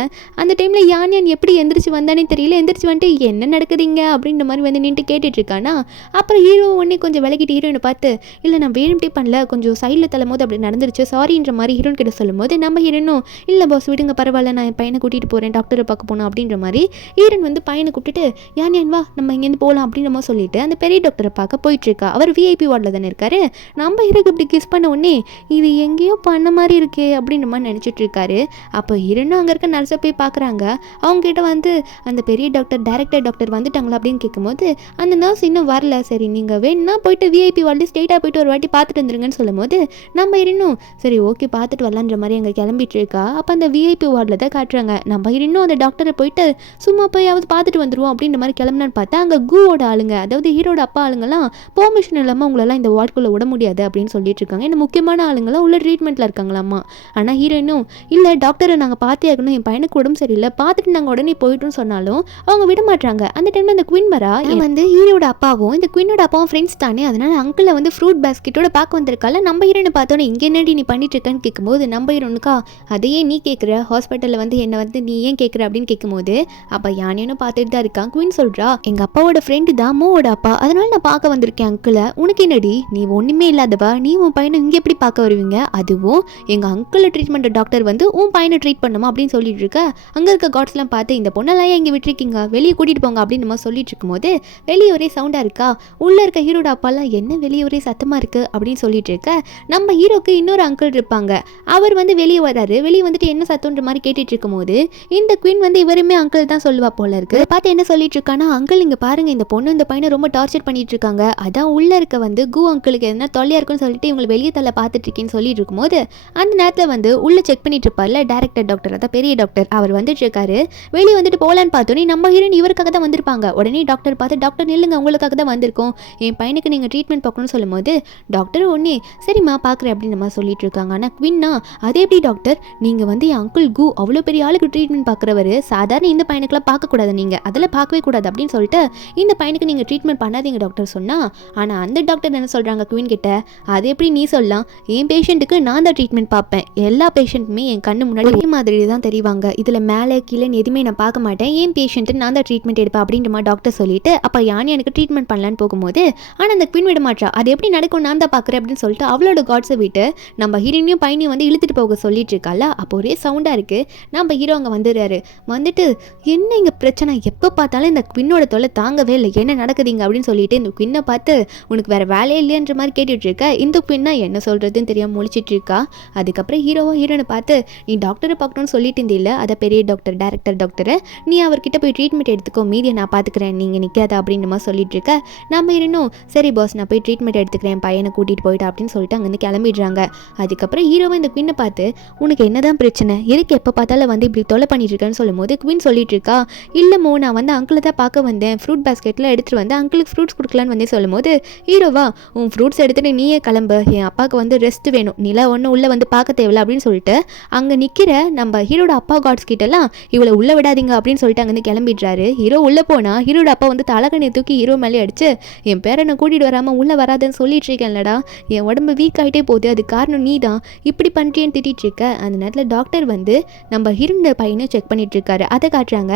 அந்த டைமில் யான் எப்படி எந்திரிச்சு வந்தானே தெரியல, எந்திரிச்சு வந்துட்டு என்ன நடக்குதுங்க அப்படின்ற மாதிரி வந்து நின்று கேட்டுட்டு இருக்கானா. அப்புறம் ஹீரோ ஒன்னே கொஞ்சம் விலகிட்டு ஹீரோயினை பார்த்து இல்லை நான் வேணும்ட்டே பண்ணல, கொஞ்சம் சைடில் தள்ளும் போது அப்படி நடந்துருச்சு சாரின்ற மாதிரி ஹீரோயின் கிட்ட சொல்லும் போது நம்ம ஹீரோனும் இல்லை பாஸ் விடுங்க பரவாயில்ல நான் என் பையனை கூட்டிகிட்டு போகிறேன் டாக்டரை பார்க்க போகணும் அப்படின்ற மாதிரி ஹீரோயின் வந்து பையனை கூப்பிட்டுட்டு யான் வா நம்ம இங்கேருந்து போகலாம் அப்படின்ற மாதிரி சொல்லிட்டு அந்த பெரிய டாக்டரை பார்க்க போயிட்டுருக்கா. அவர் விஐபி வார்டில் தானே இருக்காரு. நம்ம ஹீரோக்கு இப்படி கிஸ் பண்ண உடனே இது எங்கேயோ பண்ண மாதிரி இருக்கே அப்படின்ற மாதிரி நினச்சிட்டு இருக்காரு. அப்போ ஹீரோனும் அங்கே இருக்க நர்ஸை போய் பார்க்குறாங்க. அவங்ககிட்ட வந்து அந்த பெரிய டாக்டர் டைரக்டர் டாக்டர் வந்துட்டாங்களா அப்படின்னு கேட்கும்போது அந்த நர்ஸ் இன்னும் வரல, சரி நீங்கள் வேணும்னா போயிட்டு விஐபி வார்டில் ஸ்ட்ரெயிட்டாக போயிட்டு ஒரு வாட்டி பார்த்துட்டு வந்துருங்கன்னு சொல்லும் போது நம்ம ஹீரோனும் சரி ஓகே பார்த்துட்டு வரலான்ற மாதிரி அங்கே கிளம்பிட்டு இருக்கா. அப்போ அந்த விஐபி வார்டில் தான் காட்டுறாங்க. நம்ம ஹீரோனும் அந்த டாக்டரை போயிட்டு சும்மா போயாவது பார்த்துட்டு வந்துடுவோம் அப்படின்ற மாதிரி கிளம்புனான்னு பார்த்தா அங்கே கூவோட ஆளுங்க, அதாவது ஹீரோட அப்பா ஆளுங்கெல்லாம் பெர்மிஷன் இல்லாமல் உங்களெல்லாம் இந்த வார்டுக்குள்ளே விட முடியாது அப்படின்னு சொல்லிட்டு இருக்காங்க. இந்த முக்கியமான ஆளுங்கெல்லாம் உள்ள ட்ரீட்மெண்ட்டில் இருக்காங்களாம்மா. ஆனால் ஹீரோயினும் இல்லை டாக்டரை நாங்கள் பார்த்தே ஆகணும், என் பையனுக்கு உடம்பு சரியில்லை, பார்த்துட்டு நாங்கள் உடனே போயிட்டோம்னு சொன்னாலும் அவங்க விட மாட்டாங்க. அந்த டைமில் அந்த குயின் வரா வந்து ஹீரோட அப்பாவும் இந்த குயினோட அப்பாவும் ஃப்ரெண்ட்ஸ் தானே, அதனால அங்கிளை வந்து ஃப்ரூட் பேஸ்கெட்டோட பார்க்க வந்திருக்கால. நம்ம ஹீரோனை பார்த்தோன்னே இங்கே என்னடி நீ பண்ணிட்டு இருக்கேன்னு கேட்கும்போது நம்ம ஹீரோனுக்கா அதையே நீ கேட்குற, ஹாஸ்பிட்டலில் வந்து என்னை வந்து நீ ஏன் கேட்குற அப்படின்னு கேட்கும்போது அப்போ யானையும் பார்த்துட்டு தான் இருக்கான். குயின் சொல்கிறா எங்கள் அப்பாவோட ஃப்ரெண்டு தான் மூவோட அப்பா, அதனால நான் பார்க்க வந்திருக்கேன் அங்கிளை. உனக்கு என்னடி நீ ஒன்றுமே இல்லாதவா, நீ உன் பையனை இங்கே எப்படி பார்க்க வருவீங்க, அதுவும் எங்கள் அங்கிளை ட்ரீட்மெண்ட் டாக்டர் வந்து உன் பையனை ட்ரீட் பண்ணுமா அப்படின்னு சொல்லிட்டு இருக்க. அங்கே இருக்க காட்ஸ்லாம் பார்த்து இந்த பொண்ணெல்லாம் ஏன் இங்கே விட்டுருக்கீங்க, வெளியே கூட்டிகிட்டு போங்க அப்படின்னு நம்ம சொல்லிட்டு இருக்கும்போது வெளியே ஒரே சவுண்டாக இருக்கா. உள்ளே இருக்க ஹீரோட அப்பாலாம் என்ன வெளியே ஒரே சத்தமாக இருக்குது அப்படின்னு சொல்லிட்டு இருக்க. நம்ம ஹீரோக்கு இன்னொரு அங்கிள் இருப்பாங்க, அவர் வந்து வெளியே வராரு. வெளியே வந்துட்டு என்ன சத்தம்ன்ற மாதிரி கேட்டுட்டு இருக்கும்போது இந்த குயின் வந்து இவருமே அங்கிள் தான் சொல்லுவா போல இருக்கு. பார்த்து என்ன சொல்லிட்டு இருக்கானா அங்கிள் இங்கே பாருங்க இந்த பொண்ணு இந்த பையனை ரொம்ப டார்ச்சர் பண்ணிட்டு இருக்காங்க, அதான் உள்ள இருக்க வந்து கூ அங்கிளுக்கு எதனா தொல்லையா இருக்குன்னு சொல்லிட்டு இவங்களை வெளியே தள்ள பார்த்துட்டு இருக்கேன்னு சொல்லிட்டு இருக்கும்போது அந்த நேரத்தில் வந்து உள்ள செக் பண்ணிட்டு இருப்பார்ல டேரக்டர் டாக்டர், அதான் பெரிய டாக்டர், அவர் வந்துட்டு இருக்காரு. வெளியே வந்துட்டு போகலான்னு பார்த்தோன்னே நம்ம ஹீரோயின் இவருக்காக தான் வந்திருப்பாங்க. உடனே டாக்டர் பார்த்து, டாக்டர் நில்லுங்க, உங்களுக்காக தான் வந்திருக்கோம், என் பையனுக்கு நீங்கள் ட்ரீட்மெண்ட் பார்க்கணும்னு சொல்லும்போது டாக்டர் ஒன்னே சரிம்மா பார்க்குறேன் அப்படின்னு நம்ம சொல்லிட்டு இருக்காங்க. ஆனால் குவின்னா, அதே எப்படி டாக்டர், நீங்கள் வந்து என் அங்கிள் கு அவ்வளோ பெரிய ஆளுக்கு ட்ரீட்மெண்ட் பார்க்குறவர், சாதாரண இந்த பையனுக்குலாம் பார்க்கக்கூடாது, நீங்கள் அதெல்லாம் பார்க்கவே கூடாது அப்படின்னு சொல்லிட்டு இந்த பையனுக்கு நீங்கள் ட்ரீட்மெண்ட் பண்ணாதீங்க டாக்டர் சொன்னால், ஆனால் அந்த டாக்டர் என்ன சொல்கிறாங்க குவின் கிட்ட, அது எப்படி நீ சொல்லலாம், என் பேஷண்ட்டுக்கு நான் தான் ட்ரீட்மெண்ட் பார்ப்பேன், எல்லா பேஷண்ட்டுமே என் கண்ணு முன்னாடி ஒரே மாதிரி தான் தெரிவாங்க, இதில் மேலே கீழேன்னு எதுவுமே நான் பார்க்க மாட்டேன், என் பேஷண்ட்டு நான் தான் ட்ரீட்மெண்ட் எடுப்பேன் அப்படின்ற மாதிரி டாக்டர் சொல்லிட்டு அப்போ யானி எனக்கு ட்ரீட்மெண்ட் பண்ணலான்னு போகும்போது, ஆனால் அந்த குவின் விட மாட்டா, அது எப்படி நடக்கும் நான் தான் பார்க்குறேன் அப்படின்னு சொல்லிட்டு அவளோட காட்ஸை விட்டு நம்ம ஹீரோனையும் பையனையும் வந்து இழுத்துட்டு போக சொல்லிட்டு இருக்கால. அப்போ ஒரே சவுண்டாக இருக்குது. நம்ம ஹீரோ அங்கே வந்துடுறாரு. வந்துட்டு என்ன இங்கே பிரச்சனை, எப்போ பார்த்தாலும் இந்த குவின்னோட தொல்லை தாங்கவே இல்லை, என்ன நடக்குதுங்க அப்படின்னு சொல்லிட்டு இந்த குவின்னை பார்த்து உனக்கு வேறு வேலையே இல்லைன்ற மாதிரி கேட்டுட்டு இருக்க. இந்த குவின்னா என்ன சொல்கிறதுன்னு தெரியாமல் முழிச்சிட்டு இருக்கா. அதுக்கப்புறம் ஹீரோனை பார்த்து, நீ டாக்டரை பார்க்கணும்னு சொல்லிட்டு இருந்தில்ல, அதை பெரிய டாக்டர் டேரக்டர் டாக்டரை, நீ அவர்கிட்ட போய் ட்ரீட்மெண்ட் எடுத்துக்கோ, மீதியை நான் பார்த்துக்கிறேன், நீங்கள் நிற்காத அப்படின்ற மாதிரி சொல்லிட்டு இருக்க. நம்ம ஹீரோனும் சரி பாஸ் நான் போய் ட்ரீட்மெண்ட் எடுத்துக்கிறேன், பையனை கூட்டிகிட்டு போயிட்டா அப்படின்னு சொல்லிட்டு அங்கேருந்து கிளம்பிடுறாங்க. அதுக்கப்புறம் ஹீரோவை இந்த குவினை பார்த்து, உனக்கு என்னதான் பிரச்சனை, எதுக்கு எப்போ பார்த்தாலும் வந்து இப்படி தொலை பண்ணிட்டு இருக்கேன்னு சொல்லும்போது குவின் சொல்லிட்டு இருக்கா, இல்லைமோ நான் வந்து அங்கிளை தான் பார்க்க வந்தேன், ஃப்ரூட் பாஸ்கெட்டில் எடுத்துகிட்டு வந்து அங்கிளுக்கு ஃப்ரூட்ஸ் கொடுக்கலான்னு வந்து சொல்லும்போது ஹீரோவா, உன் ஃப்ரூட்ஸ் எடுத்துகிட்டு நீயே கிளம்பு, என் அப்பாவுக்கு வந்து ரெஸ்ட் வேணும், நிலா ஒன்று உள்ளே வந்து பார்க்க தேவையில்ல அப்படின்னு சொல்லிட்டு அங்கே நிற்கிற நம்ம ஹீரோட அப்பா காட்ஸ் கிட்டலாம் இவளை உள்ளே விடாதீங்க அப்படின்னு சொல்லிட்டு அங்கேருந்து கிளம்பிடுறாரு. ஹீரோ உள்ளே போனால் ஹீரோட அப்பா வந்து தலகனை தூக்கி ஹீரோ மேலே அடிச்சு, என் பேரனை கூட்டிகிட்டு வராமல் உள்ளே வராதுன்னு சொல்லிட்டு இருக்கேன்லடா, என் உடம்பு வீக் ஆகிட்டே போகுது, அது காரணம் நீ தான், இப்படி பண்ணுறேன்னு திட்டிகிட்டு இருக்க. அந்த நேரத்தில் டாக்டர் வந்து நம்ம ஹீரோட பையனை செக் பண்ணிட்டு இருக்காரு. அதை காட்டுறாங்க.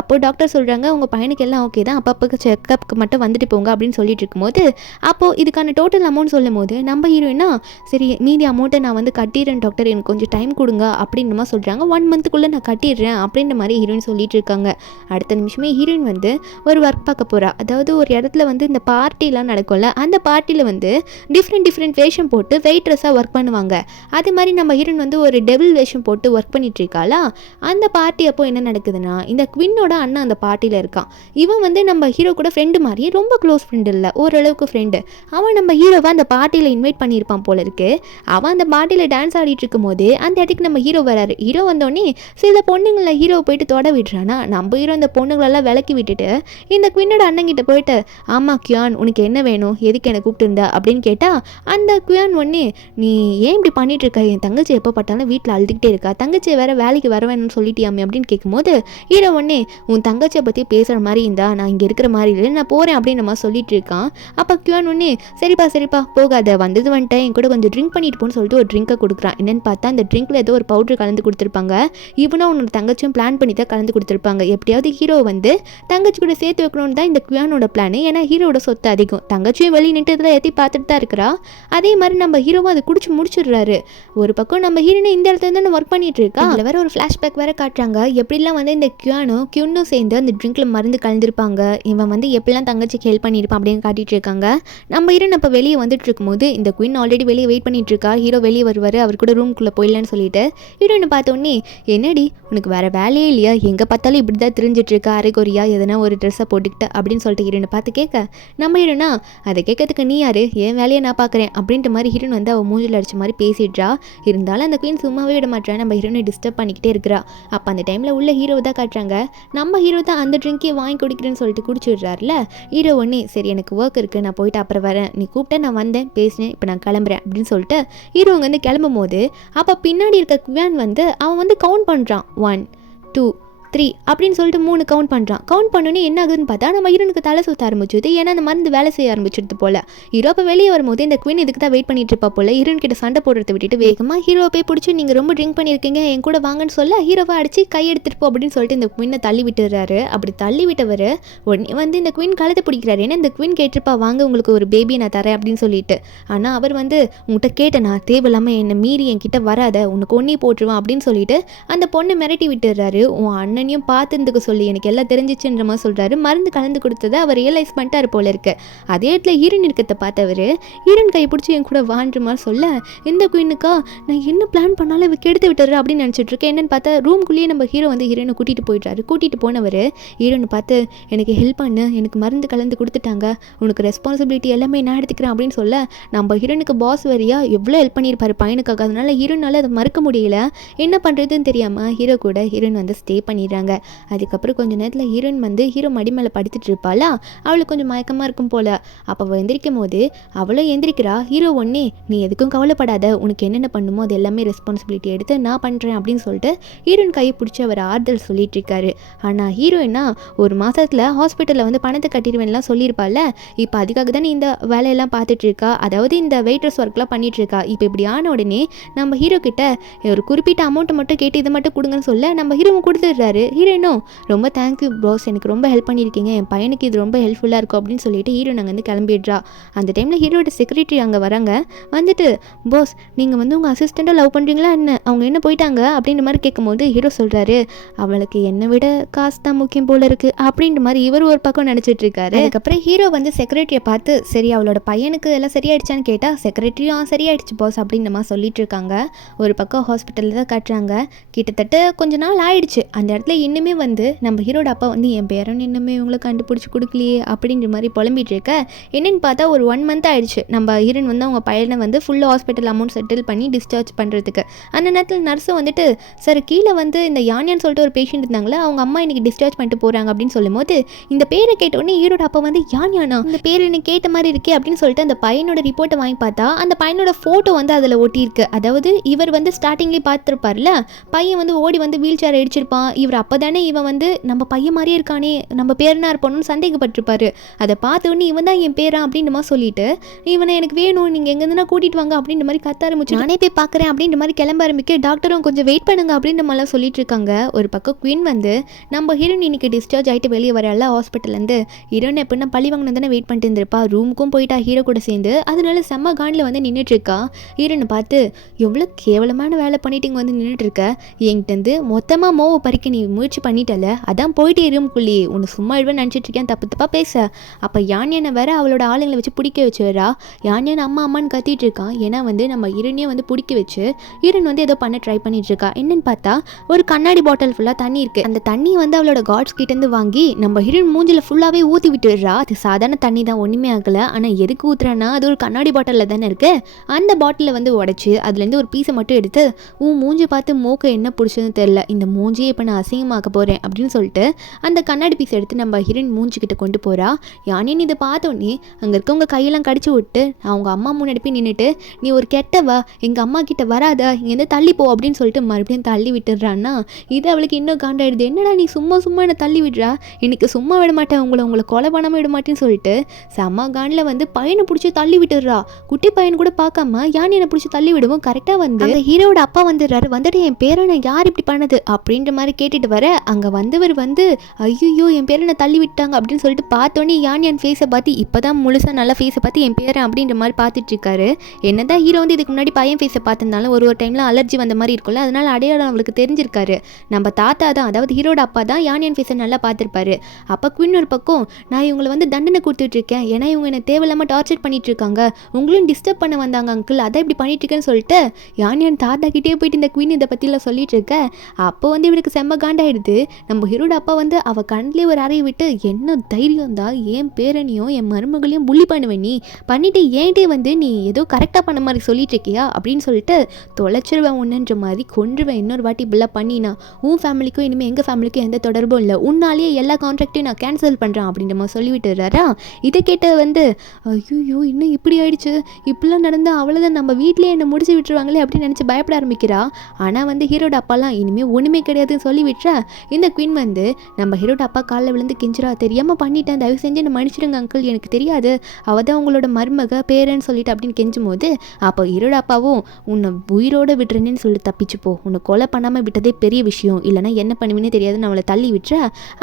அப்போ டாக்டர் சொல்கிறாங்க, உங்கள் பையனுக்கு எல்லாம் ஓகே தான், அப்பப்போ செக்கப்புக்கு மட்டும் வந்துட்டு போங்க அப்படின்னு சொல்லிட்டு இருக்கும்போது, அப்போது இதுக்கான டோட்டல் அமௌண்ட் சொல்லும் போது நம்ம ஹீரோயினா, சரி மீதி அமௌண்ட்டை நான் வந்து கட்டிடுறேன் டாக்டர், எனக்கு கொஞ்சம் டைம் கொடுங்க அப்படின்ற மாதிரி சொல்கிறாங்க. 1 மந்த்துக்குள்ளே நான் கட்டிடுறேன் அப்படின்ற மாதிரி ஹீரோயின் சொல்லிட்டு இருக்காங்க. அடுத்த நிமிஷமே ஹீரோயின் வந்து ஒரு ஒர்க் பார்க்க போகிறா. அதாவது ஒரு இடத்துல வந்து இந்த பார்ட்டிலாம் நடக்கும்ல, அந்த பார்ட்டியில் வந்து டிஃப்ரெண்ட் வேஷம் போட்டு வெயிட்ரஸாக ஒர்க் பண்ணுவாங்க. அதே மாதிரி நம்ம ஹீரோயின் வந்து ஒரு டெவில் வேஷம் போட்டு ஒர்க் பண்ணிட்டு இருக்காளா. அந்த பார்ட்டி அப்போ என்ன நடக்குதுன்னா, இந்த குவின்னோட அண்ணன் அந்த பார்ட்டியில் இருக்கான். இவன் வந்து நம்ம ஹீரோ கூட ஃப்ரெண்டு மாதிரி, ரொம்ப க்ளோஸ் ஃப்ரெண்டு இல்லை, ஓரளவுக்கு ஃப்ரெண்டு. அவன் நம்ம ஹீரோவை அந்த பார்ட்டியில் இன்வைட் பண்ணியிருப்பான் போல இருக்கு. அவன் அந்த பார்ட்டியில் டான்ஸ் ஆடிட்டு இருக்கும் போது அந்த இடத்துக்கு நம்ம ஹீரோ வராரு. ஹீரோ வந்தோடனே சில பொண்ணுங்களை ஹீரோ போயிட்டு தொட விடுறானா, நம்ம ஹீரோ இந்த பொண்ணுங்களெல்லாம் விலக்கி விட்டுட்டு இந்த குவின்னோட அண்ணங்கிட்ட போயிட்டு, ஆமாம் கியான் உனக்கு என்ன வேணும், எதுக்கு என்னை கூப்பிட்டுருந்தா அப்படின்னு கேட்டால், அந்த குயான் ஒன்னே, நீ ஏன் இப்படி பண்ணிட்டு இருக்க, என் தங்கச்சி எப்போ பார்த்தாலும் வீட்டில் அழுதுகிட்டே இருக்கா, தங்கச்சி வேற வேலைக்கு வர வேணும்னு சொல்லிட்டியாமே அப்படின்னு கேட்கும்போது ஹீரோ ஒன்னே, உன் தங்கச்சியை பற்றி பேசுகிற மாதிரி இருந்தா நான் இங்கே இருக்கிற மாதிரி இல்லை, நான் போகிறேன் அப்படின்னு நம்ம சொல்லிட்டு இருக்கான். அப்போ கியான் ஒன்னே, சரிப்பா போகாத, வந்தது வந்துட்டேன், என் கூட கொஞ்சம் ட்ரிங்க் பண்ணிட்டு போன்னு சொல்லிட்டு ஒரு ட்ரிங்கை கொடுக்குறான். என்னன்னு பார்த்தா அந்த ட்ரிங்க்ல ஏதோ ஒரு பவுடர் கலந்து கொடுத்துருப்பாங்க. இவனும் உன்னோட தங்கச்சியும் பிளான் பண்ணி தான் கலந்து கொடுத்துருப்பாங்க. எப்படியாவது ஹீரோ வந்து தங்கச்சி கூட சேர்த்து வைக்கணும்னு தான் இந்த குயானோட பிளான். ஏன்னா ஹீரோட சொத்து அதிகம், தங்கச்சியும் வெளியே நின்று இதில் ஏற்றி பார்த்துட்டு தான் இருக்கிறா. அதே மாதிரி நம்ம ஹீரோவும் அதை குடிச்சு முடிச்சிடுறாரு. ஒரு பக்கம் நம்ம ஹீரோனை இந்த இடத்துல இருந்து ஒர்க் பண்ணிட்டு இருக்கா. அதில் வேற ஒரு ஃப்ளாஷ்பேக் வேற காட்டுறாங்க. எப்படிலாம் வந்து இந்த கியூனும் சேர்ந்து அந்த ட்ரிங்க்ல மருந்து கலந்துருப்பாங்க, இவன் வந்து எப்படிலாம் தங்கச்சிக்கு ஹெல்ப் பண்ணியிருப்பான் அப்படின்னு காட்டிட்டு இருக்காங்க. நம்ம ஹீரோன் அப்போ வெளியே வந்துட்டு இருக்கும்போது இந்த குயின் ஆல்ரெடி வெளியே வெயிட் பண்ணிட்டு இருக்கா. ஹீரோ வெளியே வருவார், அவர் கூட ரூம்குள்ளே போயிடலான்னு சொல்லிட்டு ஹீரோனை பார்த்தோன்னே, என்னடி உனக்கு வேறு வேலையே இல்லையா, எங்கே பார்த்தாலும் இப்படி தான் தெரிஞ்சிட்டு இருக்கா, அரைக்குறையா எதனா ஒரு ட்ரெஸ்ஸை போட்டுக்கிட்ட அப்படின்னு சொல்லிட்டு ஹீரோனை பார்த்து கேட்க, நம்ம ஹீரோனா அதை கேட்கறதுக்கு நீ யாரு, என் வேலையை நான் பார்க்குறேன் அப்படின்ற மாதிரி ஹீரோன் வந்து அவள் மூஞ்சில் அடிச்ச மாதிரி பேசிடுறா. இருந்தாலும் அந்த குயின் சும்மாவே விட மாட்டான், நம்ம ஹீரோனை டிஸ்டர்ப் பண்ணிக்கிட்டே இருக்கிறா. அப்போ அந்த டைமில் உள்ள ஹீரோ தான் காட்டுறாங்க. நம்ம ஹீரோ தான் அந்த ட்ரிங்கே வாங்கி குடிக்கிறேன்னு சொல்லிட்டு குடிச்சிடுறாருல. ஹீரோ ஒன்னே, சரி எனக்கு ஒர்க் இருக்குது, நான் போயிட்டு அப்புறம் வரேன், நீ கூப்பிட்டேன் நான் வந்தேன் பேசினேன், இப்போ நான் கிளம்புறேன் அப்படின்னு சொல்லிட்டு ஹீரோ அங்கே வந்து கிளம்பும் போது அப்போ பின்னாடி இருக்க குயான் வந்து அவன் வந்து கவுண்ட் பண்ணுறான். 1 2 3 அப்படின்னு சொல்லிட்டு 3 கவுண்ட் பண்ணுறான். கவுண்ட் பண்ணோன்னே என்ன ஆகுதுன்னு பார்த்தா நம்ம ஹீரோனுக்கு தலை சுற்ற ஆரம்பிச்சுது. ஏன்னா அந்த மருந்து வேலை செய்ய ஆரம்பிச்சிடுது போல. ஹீரோ இப்போ வெளியே வரும்போது இந்த குயின் இதுக்கு தான் வெயிட் பண்ணிட்டு இருப்பா போல. ஹீரோன் கிட்ட சண்டை போடுறத விட்டுட்டு வேகமாக ஹீரோ போய் பிடிச்சி, நீங்கள் ரொம்ப ட்ரிங்க் பண்ணியிருக்கீங்க, என் கூட வாங்கன்னு சொல்ல ஹீரோவை அடிச்சு கை எடுத்துட்டு போ அப்படின்னு சொல்லிட்டு இந்த குயினை தள்ளி விட்டுறாரு. அப்படி தள்ளி விட்டவர் உடனே வந்து இந்த குயின் கழுத்தை பிடிக்கிறாரு. ஏன்னா இந்த குயின் கேட்டிருப்பா, வாங்க உங்களுக்கு ஒரு பேபியை நான் தரேன் அப்படின்னு சொல்லிட்டு. ஆனால் அவர் வந்து, உங்கள்கிட்ட கேட்டேனா, தேவையில்லாமல் என்னை மீறி என்கிட்ட வராத, உனக்கு ஒன்னே போட்டுருவான் அப்படின்னு சொல்லிட்டு அந்த பொண்ணை மிரட்டி விட்டுறாரு. உன் அண்ணன் அண்ணனையும் பார்த்துருந்துக்க சொல்லி எனக்கு எல்லாம் தெரிஞ்சிச்சுன்ற மாதிரி சொல்கிறாரு. மருந்து கலந்து கொடுத்ததை அவர் ரியலைஸ் பண்ணிட்டாரு போல இருக்கு. அதே இடத்துல ஹீரோயின் இருக்கிறத பார்த்தவர் ஹீரோயின் கை பிடிச்சி என் கூட வான்ற மாதிரி சொல்ல, இந்த குயினுக்கா நான் என்ன பிளான் பண்ணாலும் இவ கெடுத்து விட்டுற அப்படின்னு நினச்சிட்டு இருக்கேன். என்னன்னு பார்த்தா ரூம்குள்ளேயே நம்ம ஹீரோ வந்து ஹீரோயினை கூட்டிகிட்டு போயிட்டாரு. கூட்டிகிட்டு போனவர் ஹீரோயினை பார்த்து எனக்கு ஹெல்ப் பண்ணு, எனக்கு மருந்து கலந்து கொடுத்துட்டாங்க, உனக்கு ரெஸ்பான்சிபிலிட்டி எல்லாமே நான் எடுத்துக்கிறேன் அப்படின்னு சொல்ல, நம்ம ஹீரோனுக்கு பாஸ் வரியா எவ்வளோ ஹெல்ப் பண்ணியிருப்பாரு பையனுக்காக. அதனால ஹீரோனால அதை மறக்க முடியல. என்ன பண்ணுறதுன்னு தெரியாமல் ஹீரோ கூட ஹீரோயின் வந்து ஸ்டே பண்ணிடுறாங்க. அதுக்கப்புறம் கொஞ்சம் நேரத்தில் ஹீரோயின் வந்து ஹீரோ மடி மேலே படுத்துட்டு இருப்பாளா, அவளுக்கு கொஞ்சம் மயக்கமாக இருக்கும் போல். அப்போ அவள் எந்திரிக்கும் போது அவளும் எந்திரிக்கிறா. ஹீரோ ஒன்னே நீ எதுக்கும் கவலைப்படாத, உனக்கு என்னென்ன பண்ணுமோ அது எல்லாமே ரெஸ்பான்சிபிலிட்டி எடுத்து நான் பண்ணுறேன் அப்படின்னு சொல்லிட்டு ஹீரோயின் கையை பிடிச்சி அவர் ஆறுதல் சொல்லிட்டு இருக்காரு. ஆனால் ஹீரோயினா ஒரு மாதத்தில் ஹாஸ்பிட்டலில் வந்து பணத்தை கட்டிடுவேன்லாம் சொல்லியிருப்பாள். இப்போ அதுக்காக தானே இந்த வேலையெல்லாம் பார்த்துட்டு இருக்கா, அதாவது இந்த வெயிட்ரஸ் ஒர்க்லாம் பண்ணிட்டு இருக்கா. இப்போ இப்படி ஆன உடனே நம்ம ஹீரோ கிட்ட ஒரு குறிப்பிட்ட அமௌண்ட்டை மட்டும் கேட்டு இதை மட்டும் கொடுங்கன்னு சொல்ல நம்ம ஹீரோவும் கொடுத்துடுறாரு. ஹீரோயினும் ரொம்ப தேங்க்யூ ப்ரோஸ், எனக்கு ரொம்ப ஹெல்ப் பண்ணியிருக்கீங்க, என் பையனுக்கு இது ரொம்ப ஹெல்ப்ஃபுல்லாக இருக்கும் அப்படின்னு சொல்லிட்டு ஹீரோயின் அங்கே வந்து கிளம்பிடுறா. அந்த டைமில் ஹீரோட செக்ரட்டரி அங்கே வராங்க. வந்துட்டு பாஸ் நீங்கள் வந்து உங்கள் அசிஸ்டண்ட்டை லவ் பண்ணுறீங்களா என்ன, அவங்க என்ன போயிட்டாங்க அப்படின்ற மாதிரி கேட்கும்போது ஹீரோ சொல்கிறாரு அவளுக்கு என்னை விட காசு தான் முக்கியம் போல இருக்குது அப்படின்ற மாதிரி இவர் ஒரு பக்கம் நினச்சிட்டு இருக்காரு. அதுக்கப்புறம் ஹீரோ வந்து செக்ரட்டரியை பார்த்து சரி அவளோட பையனுக்கு எல்லாம் சரியாயிடுச்சான்னு கேட்டால் செக்ரட்டரியும் சரியாயிடுச்சு பாஸ் அப்படின்ற மாதிரி சொல்லிட்டு இருக்காங்க. ஒரு பக்கம் ஹாஸ்பிட்டலில் தான் காட்டுறாங்க. கிட்டத்தட்ட கொஞ்ச நாள் ஆயிடுச்சு. அந்த இடத்துல இன்னுமே வந்து நம்ம ஹீரோட அப்பா வந்து என் பேரன் இன்னுமே இவங்களை கண்டுபிடிச்சி கொடுக்கலையே அப்படின்ற மாதிரி புலம்பிட்டு இருக்க. என்னென்னு பார்த்தா ஒரு 1 மந்த் ஆயிடுச்சு. நம்ம ஹீரோயின் வந்து அவங்க பையனை வந்து ஃபுல்லாக ஹாஸ்பிட்டல் அமௌண்ட் செட்டில் பண்ணி டிஸ்சார்ஜ் பண்ணுறதுக்கு. அந்த நேரத்தில் நர்ஸும் வந்துட்டு சார் கீழே வந்து இந்த யானியான்னு சொல்லிட்டு ஒரு பேஷண்ட் இருந்தாங்களே, அவங்க அம்மா இன்னைக்கு டிஸ்சார்ஜ் பண்ணிட்டு போகிறாங்க அப்படின்னு சொல்லும்போது இந்த பேரை கேட்டோடனே ஹீரோட அப்பா வந்து யானியானா இந்த பேர் எனக்கு கேட்ட மாதிரி இருக்கே அப்படின்னு சொல்லிட்டு அந்த பையனோட ரிப்போர்ட்டை வாங்கி பார்த்தா அந்த பையனோட ஃபோட்டோ வந்து அதில் ஒட்டியிருக்கு. அதாவது இவர் வந்து ஸ்டார்டிங்லேயே பார்த்துருப்பார்ல, பையன் வந்து ஓடி வந்து வீல் சேர் அடிச்சிருப்பான். இவர் அப்போ தானே இவன் வந்து நம்ம பையன் மாதிரியே இருக்கானே, நம்ம பேரனா இருப்பானு சந்தேகப்பட்டிருப்பாரு. அதை பார்த்தோன்னே இவன் தான் என் பேரா அப்படின்ற மாதிரி சொல்லிட்டு இவனை எனக்கு வேணும், நீங்கள் எங்கேருந்துனா கூட்டிகிட்டு வாங்க அப்படின்ற மாதிரி கத்த ஆரம்பிச்சு நானே போய் பார்க்குறேன் அப்படின்ற மாதிரி கிளம்ப ஆரம்பிக்க. டாக்டரும் கொஞ்சம் வெயிட் பண்ணுங்க அப்படின்ற மாதிரிலாம் சொல்லிட்டு இருக்காங்க. ஒரு பக்கம் குயின் வந்து நம்ம ஹீரோயின் இன்னைக்கு டிஸ்சார்ஜ் ஆகிட்டு வெளியே வரல ஹாஸ்பிட்டல்லேருந்து. ஹீரோயின் எப்படின்னா பழி வாங்கினு தானே வெயிட் பண்ணிட்டு இருந்திருப்பா. ரூமுக்கும் போயிட்டா ஹீரோ கூட சேர்ந்து. அதனால செம்ம காண்டில் வந்து நின்றுட்டு இருக்கா. ஹீரோனை பார்த்து எவ்வளோ கேவலமான வேலை பண்ணிட்டு இங்கே வந்து நின்றுட்டு இருக்க, என்கிட்ட மொத்தமாக மோவை பறிக்க நீ முயற்சி பண்ணிட்டல, அதான் போயிட்டு ரூமுக்குள்ளேயே உன்னை சும்மா எழுவேன்னு நினச்சிட்டு இருக்கேன், தப்பு தப்பாக பேச. அப்போ யானியனை வேற அவளோட ஆளுங்களை வச்சு பிடிக்க வச்சுறா. யானியன் அம்மா அம்மான்னு கத்திட்டு இருக்கான். ஏன்னா வந்து நம்ம ஹீரோனையே வந்து பிடிக்க வச்சு ஹீரோயின் வந்து ஏதோ பண்ண ட்ரை பண்ணிட்டு இருக்கா. என்னன்னு பார்த்தா ஒரு கண்ணாடி பாட்டில் ஃபுல்லாக தண்ணி இருக்கு. அந்த தண்ணி வந்து அவளோட காட்ஸ் கிட்டேருந்து வாங்கி நம்ம ஹீரோயின் மூஞ்சில் ஃபுல்லாகவே ஊற்றி விட்டுடுறா. அது சாதாரண தண்ணி தான், ஒன்றுமே ஆகலை. ஆனால் எதுக்கு ஊற்றுறான்னா அது ஒரு கண்ணாடி பாட்டிலில் தானே இருக்கு. அந்த பாட்டிலை வந்து உடச்சி அதுலேருந்து ஒரு பீஸை மட்டும் எடுத்து மூஞ்சி பார்த்து மூக்க என்ன பிடிச்சதுன்னு தெரில, இந்த மூஞ்சியை இப்போ நான் அசிங்கமாக்க போகிறேன் அப்படின்னு சொல்லிட்டு அந்த கண்ணாடி பீஸ் எடுத்து நம்ம ஹீரோயின் மூஞ்சிக்கிட்ட கொண்டு போகிறா. யானின்னு இதை பார்த்தோன்னே அங்கே இருக்கவங்க கையெல்லாம் கடிச்சு விட்டு அவங்க அம்மா முன்னாடி போய் நின்றுட்டு நீ ஒரு கெட்டவா, எங்கள் அம்மா கிட்ட வராத, இங்கேருந்து தள்ளி போ அப்படின்னு சொல்லிட்டு மறுபடியும் தள்ளி விட்டுடுறான்னா இது அவளுக்கு இன்னும் காண்டாயிடுது. என்னடா நீ சும்மா சும்மா என்னை தள்ளி விடுறா, எனக்கு சும்மா விட மாட்டேன், உங்களை கொலை பண்ணாமல் விட மாட்டேன்னு சொல்லிட்டு செம்ம காண்டில் வந்து பையனை பிடிச்சி தள்ளி விட்டுடுறா. குட்டி பையன் கூட பார்க்காம யானியனை பிடிச்சி தள்ளி விடுவோம். கரெக்டாக வந்து அந்த ஹீரோட அப்பா வந்துடுறாரு. வந்துட்டு என் பேரனை யார் இப்படி பண்ணது அப்படின்ற மாதிரி கேட்டுட்டு வர அங்கே வந்தவர் வந்து ஐயோ என் பேரனை தள்ளி விட்டாங்க அப்படின்னு சொல்லிட்டு பார்த்தோன்னே யானியன் ஃபேஸை பார்த்து இப்போ தான் முழுசாக நல்லா ஃபேஸை பார்த்து என் பேரன் அப்படின்ற மாதிரி பார்த்துட்டு இருக்காரு. என்னதான் ஹீரோ வந்து இதுக்கு முன்னாடி பையன் ஃபேஸை பார்த்துருந்தாலும் ஒரு டைமில் அலர்ஜி வந்த மாதிரி இருக்கும்ல, அதனால அடையாளம் அவளுக்கு தெரிஞ்சிருக்காரு. நம்ம தாத்தா தான், அதாவது ஹீரோட அப்பா தான் யானியன் ஃபேஸை நல்லா பார்த்துருப்பாரு. அப்போ குயின் ஒரு பக்கம் நான் இவங்களை வந்து தண்டனை கொடுத்துட்டு இருக்கேன், ஏன்னா இவங்க என்னை தேவையில்லாமல் டார்ச்சர் பண்ணிட்டு இருக்காங்க, உங்களும் டிஸ்டர்ப் பண்ண வந்தாங்க அங்கிள், அதை இப்படி பண்ணிட்டு இருக்கேன்னு சொல்லிட்டு யானியன் தாத்தா கிட்டே போயிட்டு இந்த குயின் இதை பற்றிலாம் சொல்லிட்டு இருக்க. அப்போ வந்து இவளுக்கு செம்ம காண்டாயிடுது. நம்ம ஹீரோட அப்பா வந்து அவள் கண்ணிலே ஒரு அறையை விட்டு என்ன தைரியம் தான் என் பேரனையும் என் மருமகளையும் புள்ளி பண்ணுவேன், நீ பண்ணிட்டு ஏன்டே வந்து நீ ஏதோ கரெக்டாக பண்ண மாதிரி சொல்லிட்டு இருக்கியா அப்படின்னு சொல்லிட்டு தொலைச்சிருவேன் ஒன்றுன்ற மாதிரி கொன்றுவேன், இன்னொரு வாட்டி இப்படிலாம் பண்ணினா உன் ஃபேமிலிக்கும் இனிமேல் எங்கள் ஃபேமிலிக்கும் எந்த தொடர்பும் இல்லை, உன்னாலேயே எல்லா கான்ட்ராக்டையும் நான் கேன்சல் பண்ணுறேன் அப்படின்ற மாதிரி சொல்லிவிட்டுறாரா. இதை கேட்ட வந்து ஐயோ இன்னும் இப்படி ஆயிடுச்சு, இப்படிலாம் நடந்தால் அவ்வளோதான் நம்ம வீட்டிலே என்னை முடிச்சு விட்டுருவாங்களே அப்படின்னு நினச்சி பயப்பட ஆரம்பிக்கிறா. ஆனால் வந்து ஹீரோட அப்பாலாம் இனிமேல் ஒன்றுமே கிடையாதுன்னு சொல்லி விட்டுறா. இந்த குயின் வந்து நம்ம ஹீரோட அப்பா காலில் விழுந்து கெஞ்சிரா, தெரியாமல் பண்ணிட்டேன், தயவு செஞ்சு என்னை மன்னிச்சிடுங்க அங்கிள், எனக்கு தெரியாது, அவள் தான் உங்களோட மருமக பேரன்னு சொல்லிட்டு அப்படின்னு கெஞ்சும் போது அப்போ ஹீரோட அப்பாவும் உன்னை உயிரோடு விட்டுறேன்னு சொல்லி தப்பிச்சு போ, உன்னை கொலை பண்ணாமல் விட்டதே பெரிய விஷயம், இல்லைனா என்ன பண்ணுவேன்னு தெரியாதுன்னு அவளை தள்ளி விட்டுற.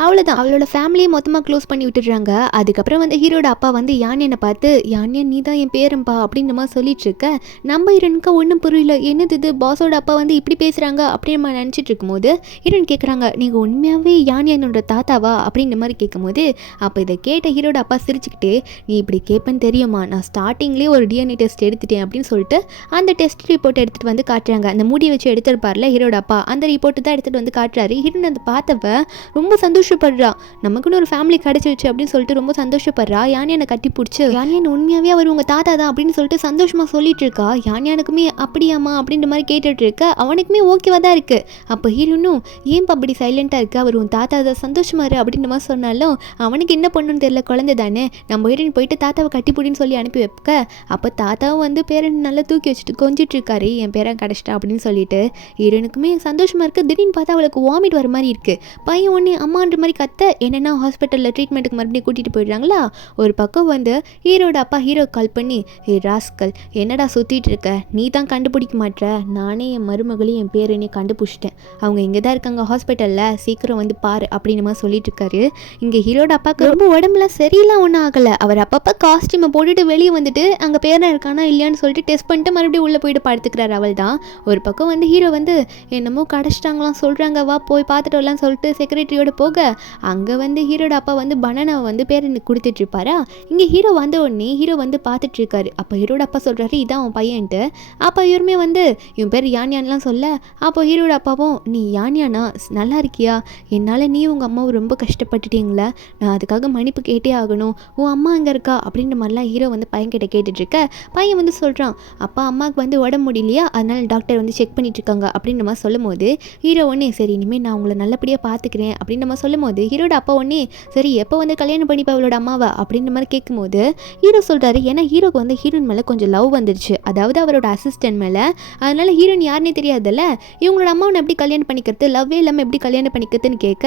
அவ்வளோதான், அவளோட ஃபேமிலியை மொத்தமாக க்ளோஸ் பண்ணி விட்டுடுறாங்க. அதுக்கப்புறம் வந்து ஹீரோட அப்பா வந்து யானியனை பார்த்து யானியன் நீ தான் என் பேரன்பா அப்படின்ற மாதிரி சொல்லிட்டு இருக்க. நம்ம ஹீரோனுக்கு ஒன்றும் புரியல, என்னது இது பாஸோட அப்பா வந்து இப்படி பேசுகிறாங்க அப்படின்னு நம்ம நினச்சிட்டு இருக்கும்போது ஹீரோன் கேட்க கேட்குறாங்க, நீங்கள் உண்மையாகவே யானியானோட தாத்தாவா அப்படின்ற மாதிரி கேட்கும்போது, அப்போ இதை கேட்ட ஹீரோட அப்பா சிரிச்சுக்கிட்டே, நீ இப்படி கேட்பேன்னு தெரியுமா, நான் ஸ்டார்டிங்லேயே ஒரு டிஎன்ஏ டெஸ்ட் எடுத்துட்டேன் அப்படின்னு சொல்லிட்டு அந்த டெஸ்ட் ரிப்போர்ட் எடுத்துகிட்டு வந்து காட்டுறாங்க. அந்த மூடி வச்சு எடுத்துருப்பார்ல ஹீரோட அப்பா, அந்த ரிப்போர்ட்டு தான் எடுத்துகிட்டு வந்து காட்டுறாரு. ஹீரோன் அதை பார்த்தவ ரொம்ப சந்தோஷப்படுறா, நமக்குன்னு ஒரு ஃபேமிலி கிடச்சிருச்சு அப்படின்னு சொல்லிட்டு ரொம்ப சந்தோஷப்படுறா. யானியானை கட்டி பிடிச்சி, யானியான் உண்மையாகவே அவர் உங்கள் தாத்தா தான் அப்படின்னு சொல்லிட்டு சந்தோஷமாக சொல்லிட்டு இருக்கா. யானியானுக்குமே அப்படியாம்மா அப்படின்ற மாதிரி கேட்டுட்டு இருக்க, அவனுக்குமே ஓகேவா தான் இருக்குது. அப்போ ஹீரோனும், ஏன் அப்படி சைலண்ட்டாக இருக்குது, அவர் உன் தாத்தா தான் சந்தோஷமா இரு அப்படின்ற மாதிரி சொன்னாலும் அவனுக்கு என்ன பண்ணணும்னு தெரியல, குழந்தை தானே. நம்ம ஹீரோயின் போயிட்டு தாத்தாவை கட்டிப்பிடின்னு சொல்லி அனுப்பி வைக்க, அப்போ தாத்தாவும் வந்து பேரன் நல்லா தூக்கி வச்சுட்டு கொஞ்சிட்டு இருக்காரு, என் பேரன் கிடச்சிட்டா அப்படின்னு சொல்லிட்டு. ஹீரோனுக்குமே சந்தோஷமாக இருக்குது. திடீர்னு பார்த்தா அவளுக்கு வாமிட் வர மாதிரி இருக்குது. பையன் ஒன்று அம்மான்ற மாதிரி கத்த, என்னென்னா ஹாஸ்பிட்டலில் ட்ரீட்மெண்ட்டுக்கு மறுபடியும் கூட்டிகிட்டு போயிடுறாங்களா. ஒரு பக்கம் வந்து ஹீரோட அப்பா ஹீரோ கால் பண்ணி, ஏ ராஸ்கல், என்னடா சுற்றிட்டு இருக்க, நீ தான் கண்டுபிடிக்க மாட்டேற, நானே என் மருமகளையும் என் பேரனையும் கண்டுபிடிச்சிட்டேன், அவங்க இங்கே தான் இருக்காங்க ஹாஸ்பிட்டலில், சீக்கிரம் வந்து பாரு அப்படின்னு மாதிரி சொல்லிட்டு இருக்காரு. இங்கே ஹீரோட அப்பாவுக்கு ரொம்ப உடம்புல சரியில்லாம் ஒன்றும் ஆகலை. அவர் அப்பப்போ காஸ்டியூமை போட்டுட்டு வெளியே வந்துட்டு அங்கே பேரன் இருக்கானா இல்லையான்னு சொல்லிட்டு டெஸ்ட் பண்ணிட்டு மறுபடியும் உள்ளே போயிட்டு படுத்துக்கிறாரு. அவள் தான் ஒரு பக்கம் வந்து ஹீரோ வந்து என்னமோ கடைச்சிட்டாங்களாம் சொல்கிறாங்க, வா போய் பார்த்துட்டு வரலான்னு சொல்லிட்டு செக்ரட்டரியோட போக, அங்கே வந்து ஹீரோட அப்பா வந்து பனானாவை வந்து பேரனுக்கு கொடுத்துட்டு இருப்பாரா. இங்கே ஹீரோ வந்த உடனே ஹீரோ வந்து பார்த்துட்டு இருக்காரு. அப்போ ஹீரோட அப்பா சொல்கிறாரு, இதான் அவன் பையன்ட்டு. அப்போ இவருமே வந்து இவன் பேர் யானியான்லாம் சொல்ல, அப்போ ஹீரோட அப்பாவும், நீ யானியானா நல்லா இருக்கியா, என்னால் நீ உங்கள் அம்மாவும் ரொம்ப கஷ்டப்பட்டுட்டீங்களே, நான் அதுக்காக மன்னிப்பு கேட்டே ஆகணும், உன் அம்மா அங்கே இருக்கா அப்படின்ற மாதிரிலாம் ஹீரோ வந்து பையன் கிட்ட கேட்டுட்ருக்க. பையன் வந்து சொல்கிறான், அப்பா அம்மாவுக்கு வந்து உடம்பு முடியலையா, அதனால டாக்டர் வந்து செக் பண்ணிட்டு இருக்காங்க அப்படின்ற மாதிரி சொல்லும் போது ஹீரோ ஒன்னே, சரி இனிமேல் நான் உங்களை நல்லபடியாக பார்த்துக்கிறேன் அப்படின்ற மாதிரி சொல்லும் போது ஹீரோட அப்பா ஒன்னே, சரி எப்போ வந்து கல்யாணம் பண்ணிப்பா அவளோட அம்மாவை அப்படின்ற மாதிரி கேட்கும்போது ஹீரோ சொல்கிறாரு, ஏன்னா ஹீரோக்கு வந்து ஹீரோயின் மேலே கொஞ்சம் லவ் வந்துருச்சு, அதாவது அவரோட அசிஸ்டன்ட் மேலே. அதனால ஹீரோயின் யாருன்னே தெரியாதுல்ல, இவங்களோட அம்மாவை எப்படி கல்யாணம் பண்ணிக்கிறது, லவ்வே இல்லாமல் எப்படி கல்யாணம் பண்ணிக்கிறதுன்னு கேட்க,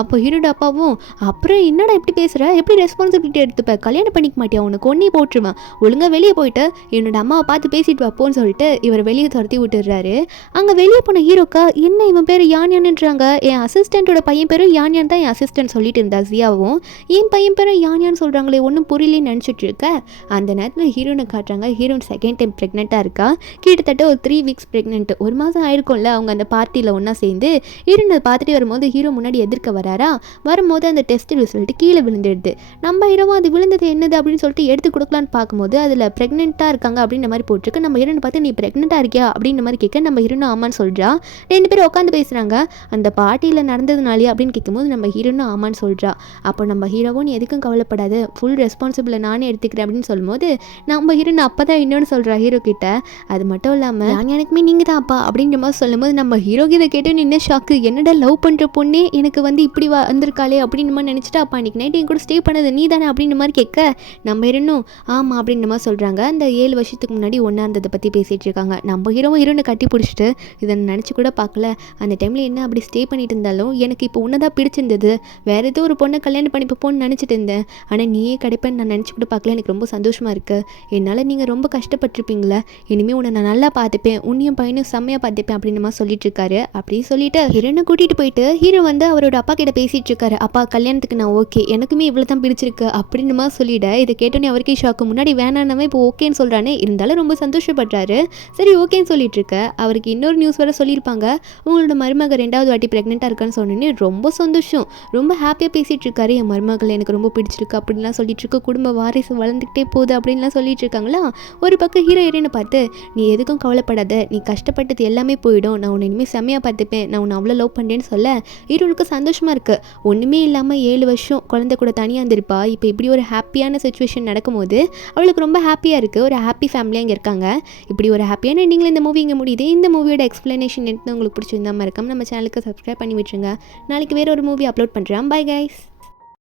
அப்போ ஹீரோட அப்பாவும், அப்புறம் என்னடா எப்படி பேசுகிற, எப்படி ரெஸ்பான்சிபிலிட்டி எடுத்துப்ப, கல்யாணம் பண்ணிக்க மாட்டியா, உனக்கு ஒன்றே போட்டுருவேன், ஒழுங்காக வெளியே போயிட்டு என்னோட அம்மாவை பார்த்து பேசிட்டு வைப்போன்னு சொல்லிட்டு இவர் வெளியே துரத்தி விட்டுடுறாரு. அங்கே வெளியே போன ஹீரோக்கா, என்ன இவன் பேர் யான்யான்ன்றாங்க, என் அசிஸ்டண்ட்டோட பையன் பேரும் யான்யான் தான் என் அசிஸ்டன்ட் சொல்லிட்டு இருந்தா ஜியாவும், என் பையன் பேரும் யான்யான்னு சொல்கிறாங்களே, ஒன்றும் புரியலன்னு நினச்சிட்டு இருக்க. அந்த நேரத்தில் ஹீரோனை காட்டுறாங்க. ஹீரோயின் செகண்ட் டைம் ப்ரெக்னெண்ட்டாக இருக்கா, கிட்டத்தட்ட ஒரு 3 வீக்ஸ் ப்ரெக்னென்ட், ஒரு மாதம் ஆயிருக்கும்ல. அவங்க அந்த பார்ட்டியில் ஒன்றா சேர்ந்து ஹீரோனை பார்த்துட்டு வரும்போது ஹீரோ முன்னாடி எதிர்க்க வராரா. வரும்போது அந்த டெஸ்ட் ரிசல்ட் கீழே விழுந்துடுது. நம்ம ஹீரோவும் அது விழுந்தது என்னது அப்படின்னு சொல்லிட்டு எடுத்து கொடுக்கலான்னு பார்க்கும்போது அதில் ப்ரெக்னெண்ட்டாக இருக்காங்க அப்படின்ற மாதிரி போட்டிருக்கு. நம்ம ஹீரோனை பார்த்து, நீ ப்ரெக்னெண்ட்டாக இருக்கியா அப்படின்ற மாதிரி கேட்க, நம்ம ஹீரோனும் ஆமான்னு சொல்கிறா. 2 பேரும் உட்காந்து பேசுகிறாங்க. அந்த பார்ட்டியில் நடந்ததுனாலே அப்படின்னு கேட்கும்போது நம்ம ஹீரோனும் ஆமான்னு சொல்கிறா. அப்போ நம்ம ஹீரோவும், நீ எதுக்கும் கவலைப்படாத, ஃபுல் ரெஸ்பான்சிபிளை நானே எடுத்துக்கிறேன் அப்படின்னு சொல்லும்போது நம்ம ஹீரோன் அப்போ தான் இன்னொன்று சொல்கிறா ஹீரோ கிட்ட. அது மட்டும் இல்லாமல் யானியானுக்குமே நீங்கள் தான் அப்பா அப்படின்ற மாதிரி சொல்லும்போது நம்ம ஹீரோ இதை கேட்டு நின்று ஷாக்கு, என்னடா லவ் பண்ணுற பொண்ணே எனக்கு வந்து இப்படி வந்திருக்காளே அப்படின்னு மாதிரி நினச்சிட்டு, அப்பா அன்றைக்கி நைட் என் கூட ஸ்டே பண்ணது நீ தானே அப்படின்ற மாதிரி கேட்க, நம்ம ஹீரோனும் ஆமாம் அப்படின்ற மாதிரி சொல்கிறாங்க. அந்த 7 வருஷத்துக்கு முன்னாடி ஒன்றா இருந்ததை பற்றி பேசிகிட்டு இருக்காங்க. நம்ம ஹீரோவும் ஹீரோனை கட்டி பிடிச்சிட்டு, இதை நினச்சி கூட பார்க்கல, அந்த டைமில் என்ன அப்படி ஸ்டே பண்ணிட்டு இருந்தாலும் எனக்கு இப்போ ஒன்று தான் பிடிச்சிருந்தது, வேறு ஏதோ ஒரு பொண்ணை கல்யாணம் பண்ணிப்போன்னு நினச்சிட்டு இருந்தேன், ஆனால் நீயே கிடைப்பேன்னு நான் நினச்சி கூட பார்க்கல, எனக்கு ரொம்ப சந்தோஷமாக இருக்குது, என்னால் நீங்கள் ரொம்ப கஷ்டப்பட்டிருப்பீங்களே, இனிமேல் உன்னை நான் நல்லா பார்த்துப்பேன், உன்னையும் பையனும் செம்மையாக பார்த்துப்பேன் அப்படின்னு மாதிரி சொல்லிட்டு இருக்காரு. அப்படி சொல்லிட்டு ஹீரோனை கூட்டிகிட்டு போயிட்டு ஹீரோ வந்து அவரோட அப்பா கிட்ட பேசிகிட்டு இருக்காரு. அப்பா கல்யாணத்துக்கு நான் ஓகே, எனக்குமே இவ்வளோ தான் பிடிச்சிருக்கு அப்படின்னு மாதிரி சொல்லிட. இதை கேட்டோன்னே அவருக்கே ஷாக்கு, முன்னாடி வேணானவே இப்போ ஓகேன்னு சொல்கிறானே, இருந்தாலும் ரொம்ப சந்தோஷப்படுறாரு. சரி ஓகேன்னு சொல்லிட்டு இருக்க, அவருக்கு இன்னொரு நியூஸ் வேறு சொல்லியிருப்பாங்க, உங்களோட மருமக 2வது வாட்டி ப்ரெக்னெண்ட்டாக இருக்கான்னு சொன்னோன்னே ரொம்ப சந்தோஷம், ரொம்ப ஹாப்பியாக பேசிகிட்டு இருக்காரு. என் மருமகள் எனக்கு ரொம்ப பிடிச்சிருக்கு அப்படின்லாம் சொல்லிட்டு இருக்க, குடும்ப வாரிசு வளர்ந்துக்கிட்டே போகுது அப்படின்லாம் சொல்லிட்டு இருக்காங்களா. ஒரு பக்கம் ஹீரோ ஹீரோயினை பார்த்து, நீ எதுக்கும் கவலைப்படாத, நீ கஷ்டப்பட்டது எல்லாமே போயிடும், நான் உன்னை இனிமேல் செம்மையாக பார்த்துப்பேன், நான் உன்னை அவ்வளோ லவ் பண்ணுறேன்னு சொல்ல ஹீரோனுக்கு சந்தோஷமாக இருக்குது. ஒன்றுமே இல்லாமல் 7 வருஷம் குழந்தை கூட தனியாக இருந்திருப்பா, இப்போ இப்படி ஒரு ஹாப்பியான சுச்சுவேஷன் நடக்கும்போது அவளுக்கு ரொம்ப ஹாப்பியாக இருக்குது. ஒரு ஹாப்பி ஃபேமிலியாக இங்கே இருக்காங்க. இப்படி ஒரு ஹாப்பியான எண்டிங்கில் இந்த மூவி இங்கே முடியுது. இந்த மூவியோட எக்ஸ்ப்ளனேஷன் எடுத்து உங்களுக்கு பிடிச்சிருந்தா மறக்காம நம்ம சேனலுக்கு சப்ஸ்கிரைப் பண்ணி விட்டுருங்க. நாளைக்கு வேறு ஒரு மூவி அப்லோட் பண்ணுறேன். Bye guys.